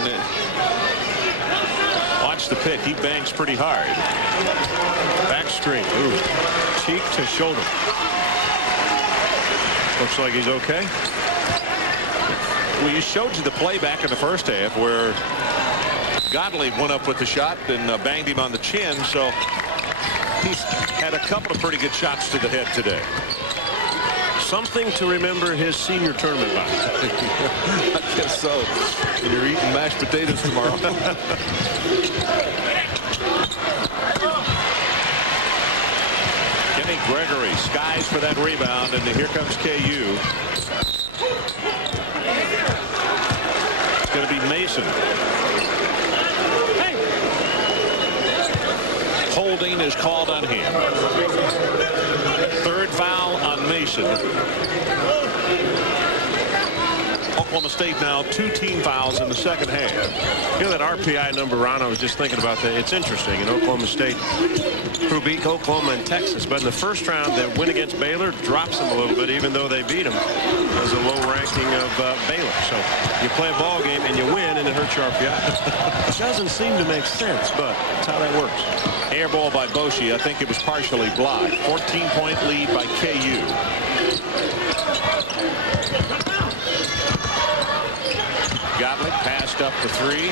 watch the pick. He bangs pretty hard. Back screen. Ooh. Cheek to shoulder. Looks like he's okay. Well, you showed you the play back in the first half where Gottlieb went up with the shot and banged him on the chin, so he's had a couple of pretty good shots to the head today. Something to remember his senior tournament by. I guess so. And you're eating mashed potatoes tomorrow. Kenny Gregory skies for that rebound, and here comes KU. It's going to be Mason. Holding is called on him. Third foul on Mason. Oklahoma State now 2 team fouls in the second half. You know that RPI number, Ron, I was just thinking about that. It's interesting. In Oklahoma State, who beat Oklahoma and Texas, but in the first round, that win against Baylor drops them a little bit, even though they beat them as a low ranking of Baylor. So you play a ball game and you win, and it hurts your RPI. It doesn't seem to make sense, but that's how that works. Air ball by Boshi. I think it was partially blocked. 14-point lead by KU. Gottlieb passed up the 3.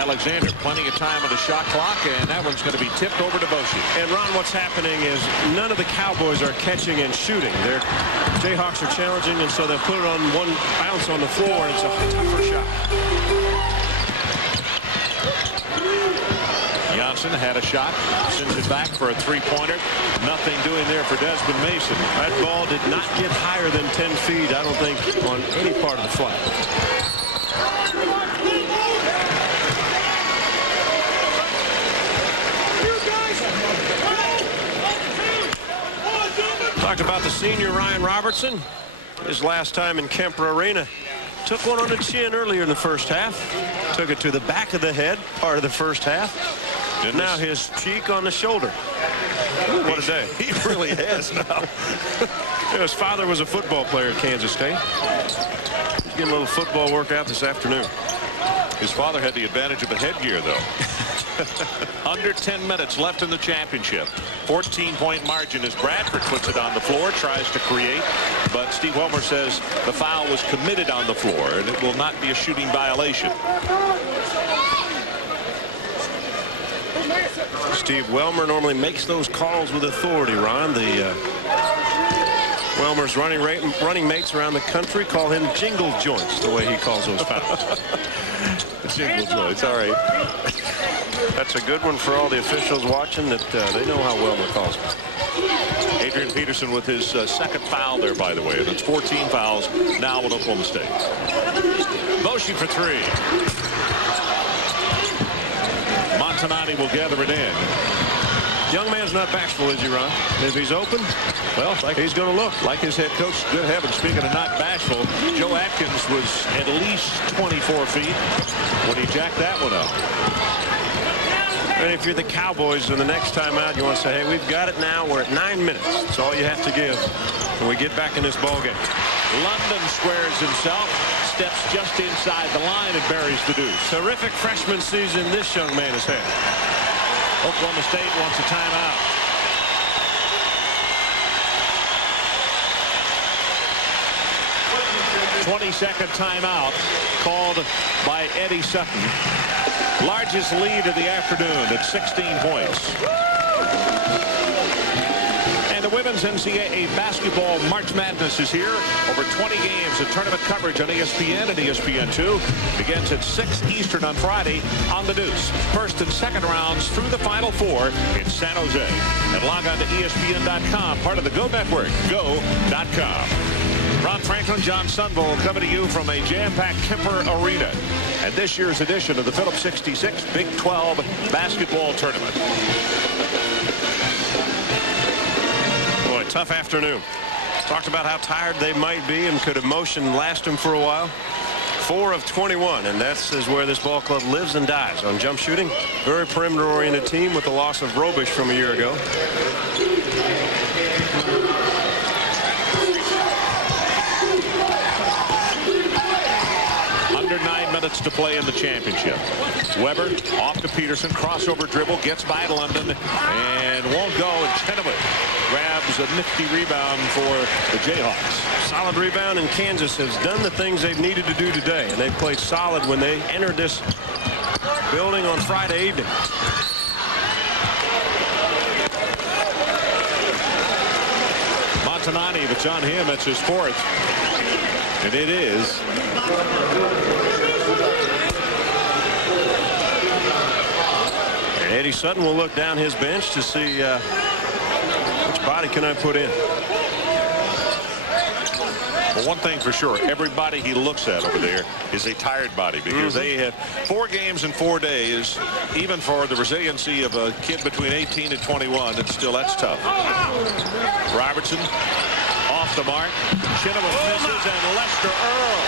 Alexander, plenty of time on the shot clock, and that one's going to be tipped over to Boshi. And Ron, what's happening is none of the Cowboys are catching and shooting. Their Jayhawks are challenging, and so they'll put it on one bounce on the floor, and it's a tougher shot. Robertson had a shot, sends it back for a three-pointer. Nothing doing there for Desmond Mason. That ball did not get higher than 10 feet, I don't think, on any part of the flight. Talked about the senior Ryan Robertson. His last time in Kemper Arena. Took one on the chin earlier in the first half. Took it to the back of the head, part of the first half. And now his cheek on the shoulder. Ooh, what a day. He really has now. His father was a football player at Kansas State. He's getting a little football workout this afternoon. His father had the advantage of the headgear, though. Under 10 minutes left in the championship. 14-point margin as Bradford puts it on the floor, tries to create, but Steve Welmer says the foul was committed on the floor, and it will not be a shooting violation. Steve Welmer normally makes those calls with authority, Ron. The Welmer's running mates around the country call him jingle joints, the way he calls those fouls. Jingle joints, all right. That's a good one for all the officials watching, that they know how Welmer calls them. Adrian Peterson with his second foul there, by the way. And it's 14 fouls now at Oklahoma State. Motion for three. Montanati will gather it in. Young man's not bashful, is he, Ron? If he's open, well, he's going to look. Like his head coach, good heavens, speaking of not bashful, Joe Atkins was at least 24 feet when he jacked that one up. And if you're the Cowboys and the next time out you want to say, hey, we've got it now, we're at 9 minutes. That's all you have to give when we get back in this ball game. London squares himself, steps just inside the line and buries the deuce. Terrific freshman season this young man has had. Oklahoma State wants a timeout. "20-second timeout called by Eddie Sutton. Largest lead of the afternoon at 16 points. And the women's NCAA basketball March Madness is here. Over 20 games of tournament coverage on ESPN and ESPN2. Begins at 6 Eastern on Friday on the Deuce. First and second rounds through the Final Four in San Jose. And log on to ESPN.com, part of the Go Network, go.com. Ron Franklin, John Sunville coming to you from a jam-packed Kemper Arena. And this year's edition of the Phillips 66 Big 12 Basketball Tournament. Boy, tough afternoon. Talked about how tired they might be and could emotion last them for a while. 4 of 21, and that's where this ball club lives and dies, on jump shooting. Very perimeter-oriented team with the loss of Robish from a year ago. Under 9 minutes to play in the championship. Weber off to Peterson, crossover dribble, gets by London and won't go, and Chenoweth grabs a nifty rebound for the Jayhawks. Solid rebound, and Kansas has done the things they've needed to do today, and they played solid when they entered this building on Friday evening. Montanati, but John him, it's his fourth. And it is. And Eddie Sutton will look down his bench to see which body can I put in. Well, one thing for sure, everybody he looks at over there is a tired body, because they have 4 games in 4 days. Even for the resiliency of a kid between 18 and 21, it's still, that's tough. Robertson off the mark. Chenoweth misses, and Lester Earl.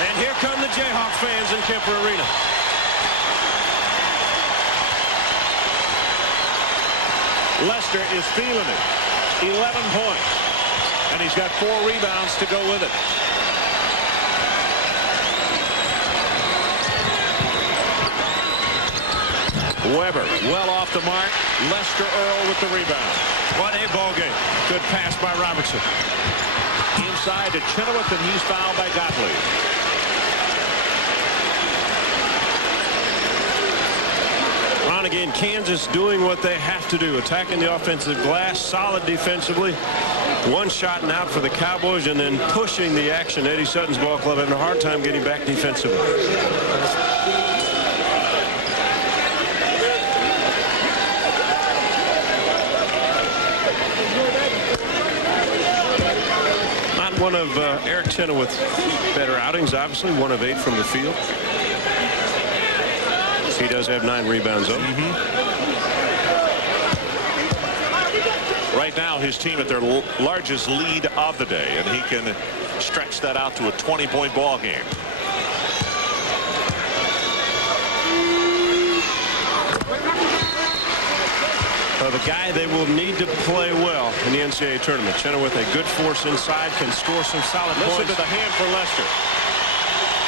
And here come the Jayhawk fans in Kemper Arena. Lester is feeling it. 11 points. And he's got 4 rebounds to go with it. Weber well off the mark. Lester Earl with the rebound. What a ball game. Good pass by Robertson. Inside to Chenoweth, and he's fouled by Gottlieb. Ron, again, Kansas doing what they have to do, attacking the offensive glass, solid defensively. One shot and out for the Cowboys, and then pushing the action. Eddie Sutton's ball club having a hard time getting back defensively. one of Eric Chenoweth's better outings, obviously. 1 of 8 from the field. He does have 9 rebounds, though. Right now, his team at their largest lead of the day, and he can stretch that out to a 20-point ball game. The guy they will need to play well in the NCAA tournament. Chenoweth, a good force inside, can score some solid points. Listen to the hand for Lester.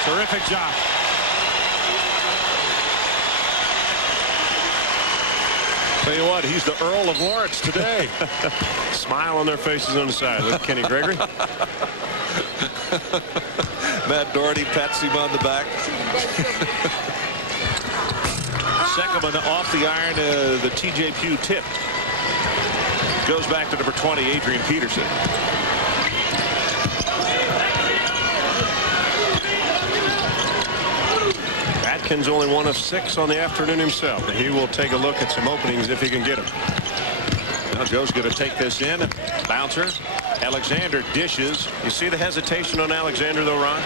Terrific job. Tell you what, he's the Earl of Lawrence today. Smile on their faces on the side. Look at Kenny Gregory. Matt Doherty pats him on the back. Second one off the iron, the TJ Pugh tip. Goes back to number 20, Adrian Peterson. Atkins only 1 of 6 on the afternoon himself. He will take a look at some openings if he can get them. Now Joe's going to take this in. Bouncer. Alexander dishes. You see the hesitation on Alexander, though, Ron?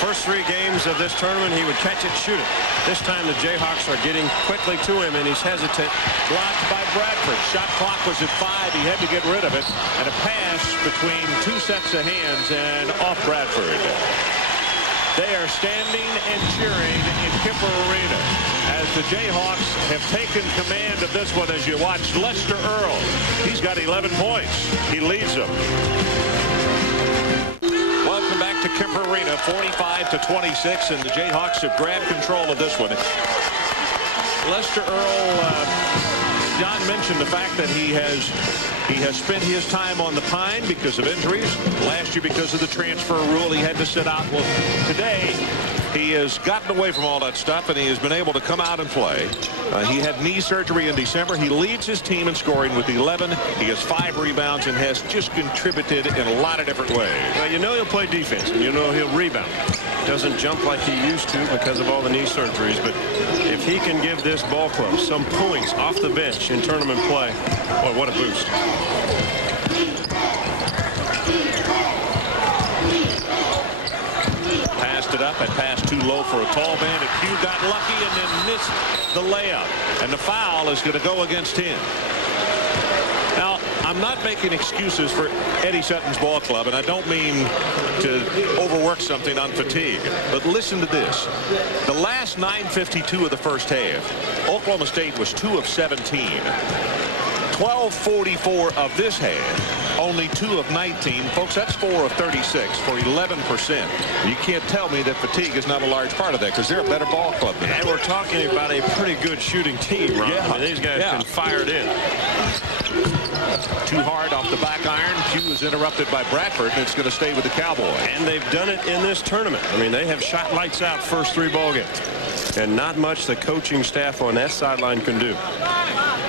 First 3 games of this tournament, he would catch it, shoot it. This time the Jayhawks are getting quickly to him, and he's hesitant. Blocked by Bradford. Shot clock was at 5. He had to get rid of it. And a pass between 2 sets of hands and off Bradford. They are standing and cheering in Kemper Arena as the Jayhawks have taken command of this one. As you watch Lester Earl, he's got 11 points. He leads them. Welcome back to Kemper Arena, 45-26, and the Jayhawks have grabbed control of this one. Lester Earl, John mentioned the fact that he has spent his time on the pine because of injuries. Last year, because of the transfer rule, he had to sit out. Well, today he has gotten away from all that stuff, and he has been able to come out and play. He had knee surgery in December. He leads his team in scoring with 11. He has 5 rebounds and has just contributed in a lot of different ways. Well, you know he'll play defense, and you know he'll rebound. Doesn't jump like he used to because of all the knee surgeries, but if he can give this ball club some points off the bench in tournament play, boy, what a boost. Passed it up and passed too low for a tall man, and Pugh got lucky and then missed the layup, and the foul is going to go against him. Now, I'm not making excuses for Eddie Sutton's ball club, and I don't mean to overwork something on fatigue, but listen to this. The last 9:52 of the first half, Oklahoma State was 2 of 17. 12:44 of this half, only 2 of 19. Folks, that's 4 of 36 for 11%. You can't tell me that fatigue is not a large part of that, because they're a better ball club than that. And we're talking about a pretty good shooting team, Ron. Yeah. I mean, these guys can fire it in. Too hard off the back iron. Pugh is interrupted by Bradford, and it's going to stay with the Cowboys. And they've done it in this tournament. I mean, they have shot lights out first 3 ball games. And not much the coaching staff on that sideline can do.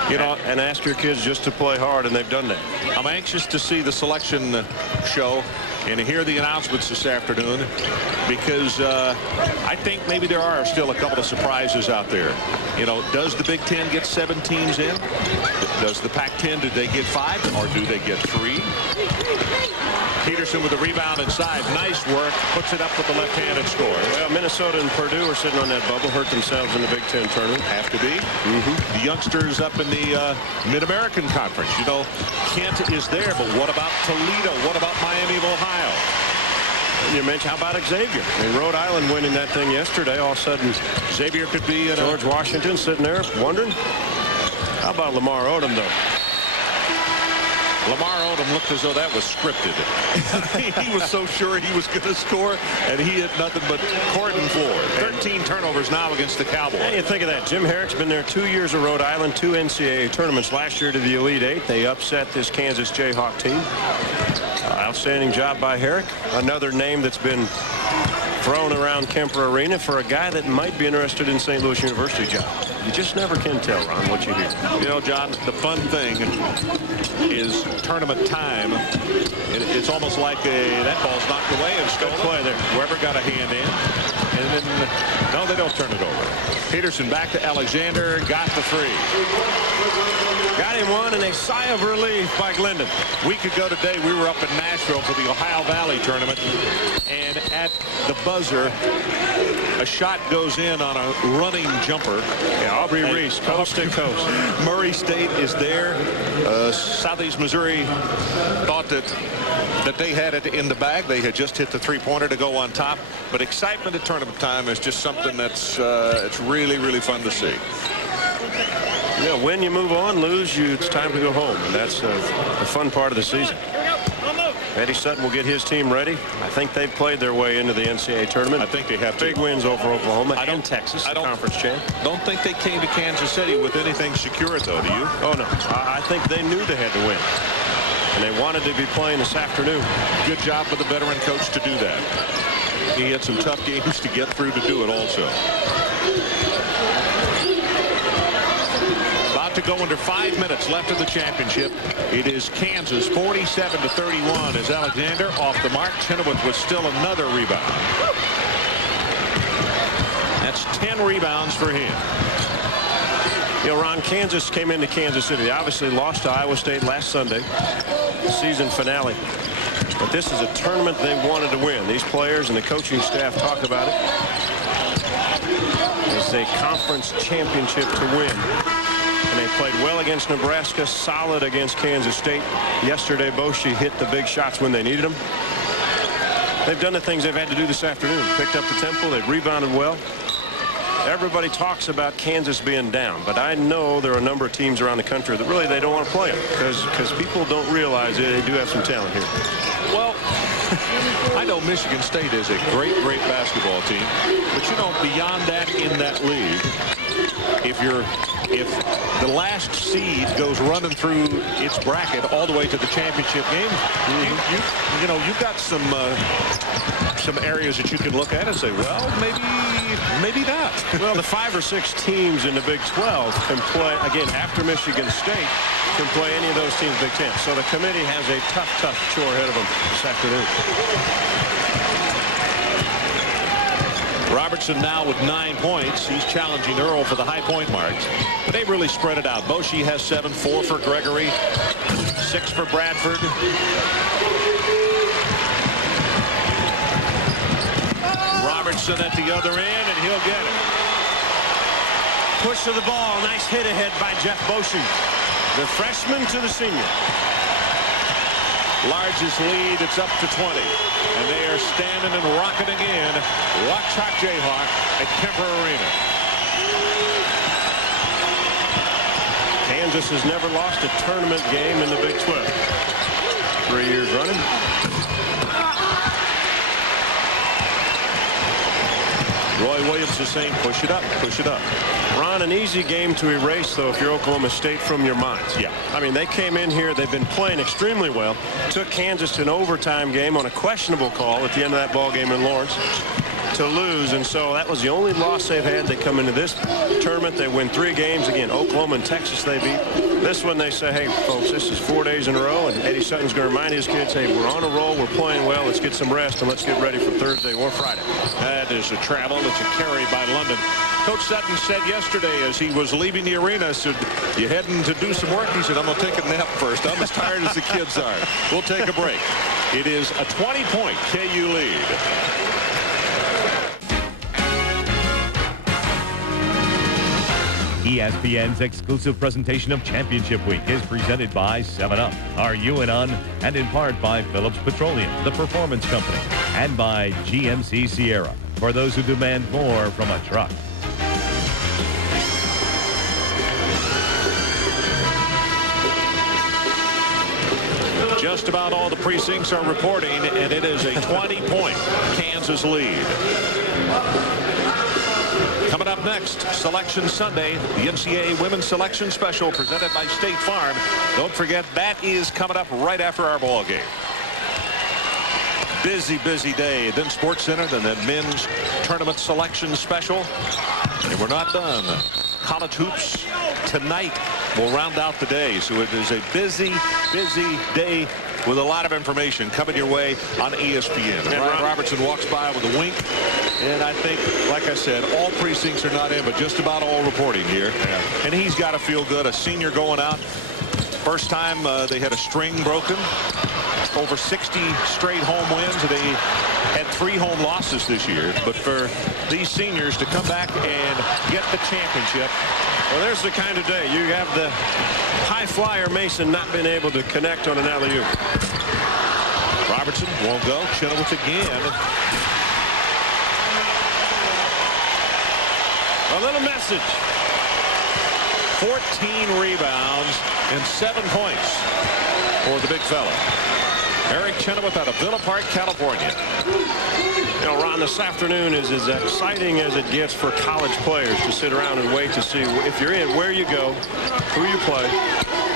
You know, and ask your kids just to play hard, and they've done that. I'm anxious to see the selection show and hear the announcements this afternoon, because I think maybe there are still a couple of surprises out there. You know, does the Big Ten get 7 teams in? Does the Pac-10, do they get 5 or do they get 3? Peterson with a rebound inside. Nice work. Puts it up with the left hand and scores. Well, Minnesota and Purdue are sitting on that bubble, hurt themselves in the Big Ten tournament. Have to be. The youngsters up in the Mid-American Conference. You know, Kent is there, but what about Toledo? What about Miami of Ohio? And you mentioned, how about Xavier? I mean, Rhode Island winning that thing yesterday. All of a sudden, Xavier could be in George Washington sitting there wondering. How about Lamar Odom, though? Lamar Odom looked as though that was scripted. He was so sure he was going to score, and he hit nothing but cordon floor. 13 turnovers now against the Cowboys. Hey, you think of that. Jim Herrick's been there 2 years at Rhode Island, 2 NCAA tournaments last year to the Elite 8. They upset this Kansas Jayhawk team. Outstanding job by Herrick. Another name that's been thrown around Kemper Arena for a guy that might be interested in St. Louis University job. You just never can tell, Ron, what you hear. You know, John, the fun thing is tournament time. It's almost like that ball's knocked away and still play there. Whoever got a hand in. And then, no, they don't turn it over. Peterson back to Alexander. Got the 3. Got him one, and a sigh of relief by Glendon. A week ago today, we were up in Nashville for the Ohio Valley tournament. And at the buzzer, a shot goes in on a running jumper. Yeah, Aubrey Reese, coast to coast. Murray State is there. Southeast Missouri thought that they had it in the bag. They had just hit the three-pointer to go on top. But excitement at tournament time is just something that's it's really, really fun to see. Yeah, win, you move on. Lose, it's time to go home. And that's the fun part of the season. Eddie Sutton will get his team ready. I think they've played their way into the NCAA tournament. I think they have big wins over Oklahoma and Texas, conference champ. Don't think they came to Kansas City with anything secure, though, do you? Oh, no. I think they knew they had to win. And they wanted to be playing this afternoon. Good job for the veteran coach to do that. He had some tough games to get through to do it also. About to go under 5 minutes left of the championship. It is Kansas 47-31 as Alexander off the mark. Chenoweth with still another rebound. That's 10 rebounds for him. You know, Ron, Kansas came into Kansas City. They obviously lost to Iowa State last Sunday, the season finale. But this is a tournament they wanted to win. These players and the coaching staff talk about it. It's a conference championship to win. And they played well against Nebraska, solid against Kansas State. Yesterday, Boschee hit the big shots when they needed them. They've done the things they've had to do this afternoon. Picked up the tempo. They've rebounded well. Everybody talks about Kansas being down, but I know there are a number of teams around the country that really they don't want to play them because people don't realize they do have some talent here. Well, I know Michigan State is a great basketball team, but you know, beyond that in that league, if the last seed goes running through its bracket all the way to the championship game, you know, you've got some areas that you can look at and say, well, maybe not. Well, the 5 or 6 teams in the Big 12 can play, again, after Michigan State, can play any of those teams Big 10. So the committee has a tough chore ahead of them this afternoon. Robertson now with 9 points. He's challenging Earl for the high point marks. But they've really spread it out. Boschee has 7, 4 for Gregory, 6 for Bradford. Robertson at the other end, and he'll get it. Push of the ball. Nice hit ahead by Jeff Boschee. The freshman to the senior. Largest lead, it's up to 20. And they are standing and rocking again. Rock-Chalk Jayhawk at Kemper Arena. Kansas has never lost a tournament game in the Big 12. 3 years running. Roy Williams is saying, push it up, push it up. Ron, an easy game to erase, though, if you're Oklahoma State from your minds. Yeah. I mean, they came in here. They've been playing extremely well. Took Kansas to an overtime game on a questionable call at the end of that ball game in Lawrence to lose. And so that was the only loss they've had. They come into this tournament. They win 3 games. Again, Oklahoma and Texas they beat. This one they say, hey, folks, this is 4 days in a row. And Eddie Sutton's going to remind his kids, hey, we're on a roll. We're playing well. Let's get some rest, and let's get ready for Thursday or Friday. That is a travel. It's a carry by London. Coach Sutton said yesterday as he was leaving the arena, said, you heading to do some work? He said, I'm going to take a nap first. I'm as tired as the kids are. We'll take a break. It is a 20-point KU lead. ESPN's exclusive presentation of Championship Week is presented by 7-Up, our UNON, and in part by Phillips Petroleum, the performance company, and by GMC Sierra, for those who demand more from a truck. Just about all the precincts are reporting, and it is a 20-point Kansas lead. Coming up next, Selection Sunday, the NCAA Women's Selection Special presented by State Farm. Don't forget, that is coming up right after our ball game. Busy day. Then Sports Center, then the men's tournament selection special. And we're not done. College hoops tonight will round out the day. So it is a busy day with a lot of information coming your way on ESPN. And Ryan Robertson walks by with a wink. And I think, like I said, all precincts are not in, but just about all reporting here. Yeah. And he's got to feel good. A senior going out. First time they had a string broken. over 60 straight home wins. They had 3 home losses this year. But for these seniors to come back and get the championship. Well, there's the kind of day. You have the high flyer Mason not been able to connect on an alley-oop. Robertson won't go. Chenoweth again. A little message. 14 rebounds and 7 points for the big fella. Eric Chenoweth out of Villa Park, California. You know, Ron, this afternoon is as exciting as it gets for college players to sit around and wait to see if you're in, where you go, who you play,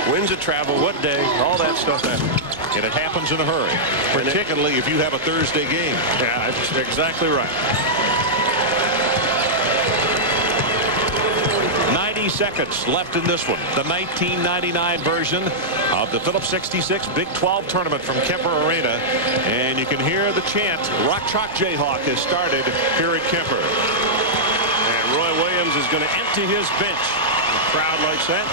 when's it travel, what day, all that stuff happens. And it happens in a hurry, particularly if you have a Thursday game. Yeah, that's exactly right. 90 seconds left in this one. The 1999 version of the Phillips 66 Big 12 tournament from Kemper Arena. And you can hear the chant, Rock Chalk Jayhawk has started here at Kemper. And Roy Williams is going to empty his bench. The crowd likes that.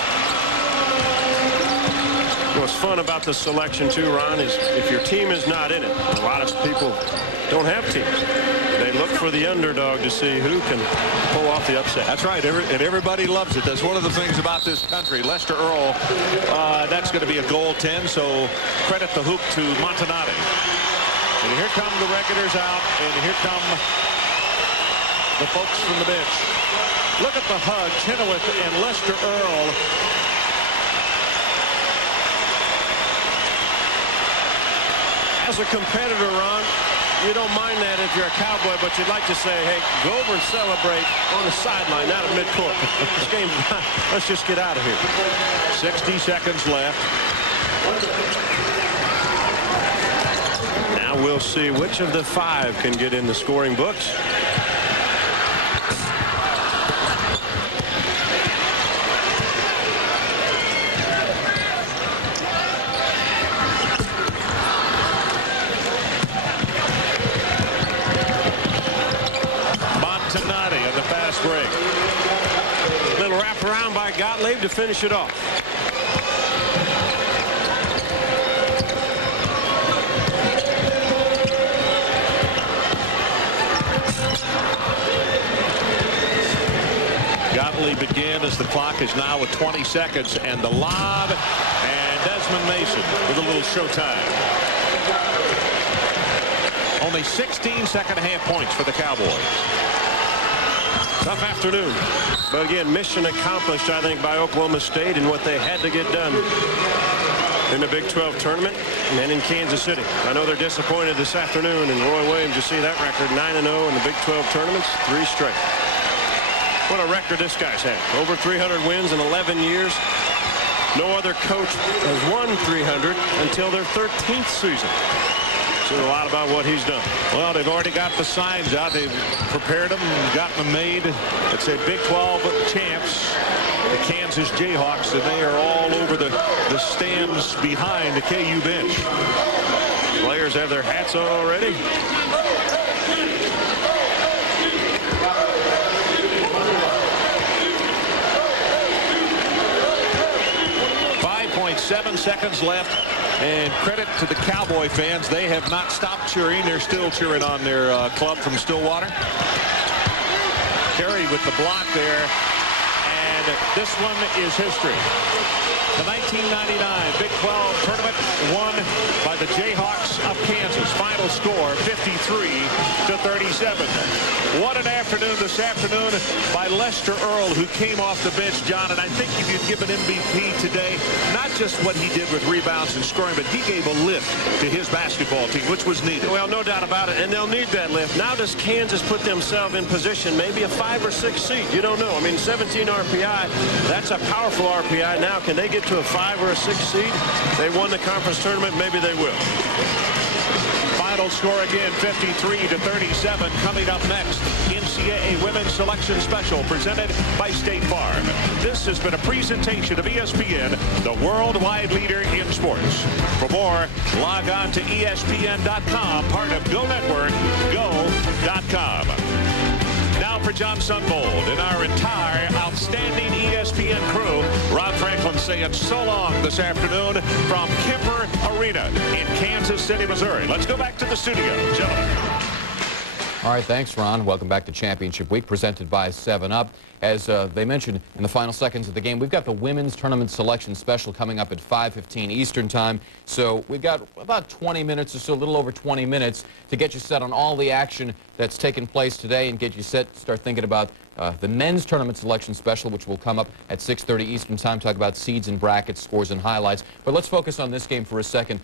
What's fun about the selection too, Ron, is if your team is not in it, a lot of people don't have teams. They look for the underdog to see who can pull off the upset. That's right, and everybody loves it. That's one of the things about this country. Lester Earl, that's going to be a goal-10, so credit the hoop to Montanati. And here come the regulars out, and here come the folks from the bench. Look at the hug, Chenoweth and Lester Earl. As a competitor, Ron, you don't mind that if you're a Cowboy, but you'd like to say, hey, go over and celebrate on the sideline, not at midcourt. This game's not. Let's just get out of here. 60 seconds left. Now we'll see which of the 5 can get in the scoring books. Break. Little wrap around by Gottlieb to finish it off. Gottlieb again as the clock is now at 20 seconds and the lob, and Desmond Mason with a little showtime. Only 16 second-half points for the Cowboys. Tough afternoon. But again, mission accomplished, I think, by Oklahoma State and what they had to get done in the Big 12 tournament and in Kansas City. I know they're disappointed this afternoon, and Roy Williams, you see that record, 9-0 in the Big 12 tournaments, 3 straight. What a record this guy's had. Over 300 wins in 11 years. No other coach has won 300 until their 13th season. A lot about what he's done. Well, they've already got the signs out. They've prepared them and gotten them made. It's a Big 12 champs, the Kansas Jayhawks, and they are all over the stands behind the KU bench. Players have their hats on already. .7 seconds left, and credit to the Cowboy fans. They have not stopped cheering. They're still cheering on their club from Stillwater. Carey with the block there, and this one is history. The 1999 Big 12 tournament won by the Jayhawks of Kansas. Final score 53-37. What an afternoon this afternoon by Lester Earl, who came off the bench, John. And I think if you'd give an MVP today, not just what he did with rebounds and scoring, but he gave a lift to his basketball team, which was needed. Well, no doubt about it, and they'll need that lift. Now does Kansas put themselves in position, maybe a 5 or 6 seed? You don't know. I mean, 17 RPI, that's a powerful RPI. Now, can they get to a 5 or a 6 seed? They won the conference tournament. Maybe they will. Final score again, 53-37. Coming up next, NCAA Women's Selection Special presented by State Farm. This has been a presentation of ESPN, the worldwide leader in sports. For more, log on to ESPN.com, part of Go Network, go.com. Now for John Sunbold and our entire outstanding ESPN crew, Rob Franklin saying so long this afternoon from Kemper Arena in Kansas City, Missouri. Let's go back to the studio, gentlemen. All right, thanks, Ron. Welcome back to Championship Week, presented by 7-Up. As they mentioned in the final seconds of the game, we've got the Women's Tournament Selection Special coming up at 5:15 Eastern Time. So we've got about 20 minutes or so, a little over 20 minutes, to get you set on all the action that's taken place today and get you set to start thinking about the Men's Tournament Selection Special, which will come up at 6:30 Eastern Time, talk about seeds and brackets, scores and highlights. But let's focus on this game for a second.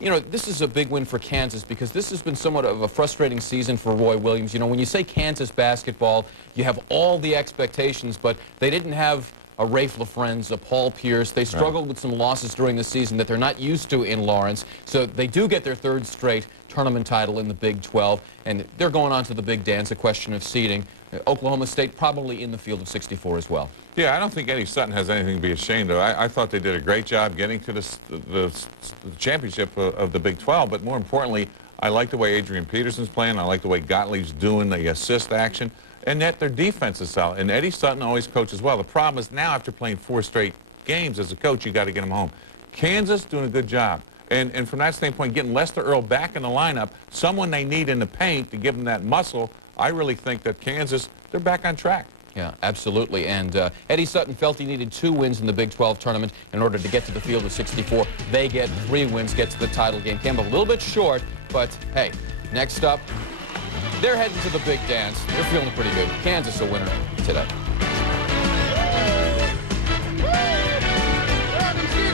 You know, this is a big win for Kansas because this has been somewhat of a frustrating season for Roy Williams. You know, when you say Kansas basketball, you have all the expectations, but they didn't have a Rafe LaFrentz, a Paul Pierce. They struggled with some losses during the season that they're not used to in Lawrence. So they do get their third straight tournament title in the Big 12, and they're going on to the big dance, a question of seeding. Oklahoma State probably in the field of 64 as well. Yeah, I don't think Eddie Sutton has anything to be ashamed of. I thought they did a great job getting to the championship of the Big 12, but more importantly, I like the way Adrian Peterson's playing. I like the way Gottlieb's doing the assist action, and that their defense is solid. And Eddie Sutton always coaches well. The problem is now, after playing 4 straight games as a coach, you got to get them home. Kansas doing a good job. And from that standpoint, getting Lester Earl back in the lineup, someone they need in the paint to give them that muscle, I really think that Kansas, they're back on track. Yeah, absolutely. And Eddie Sutton felt he needed 2 wins in the Big 12 tournament in order to get to the field of 64. They get 3 wins, get to the title game. Came up a little bit short, but hey, next up, they're heading to the big dance. They're feeling pretty good. Kansas a winner today.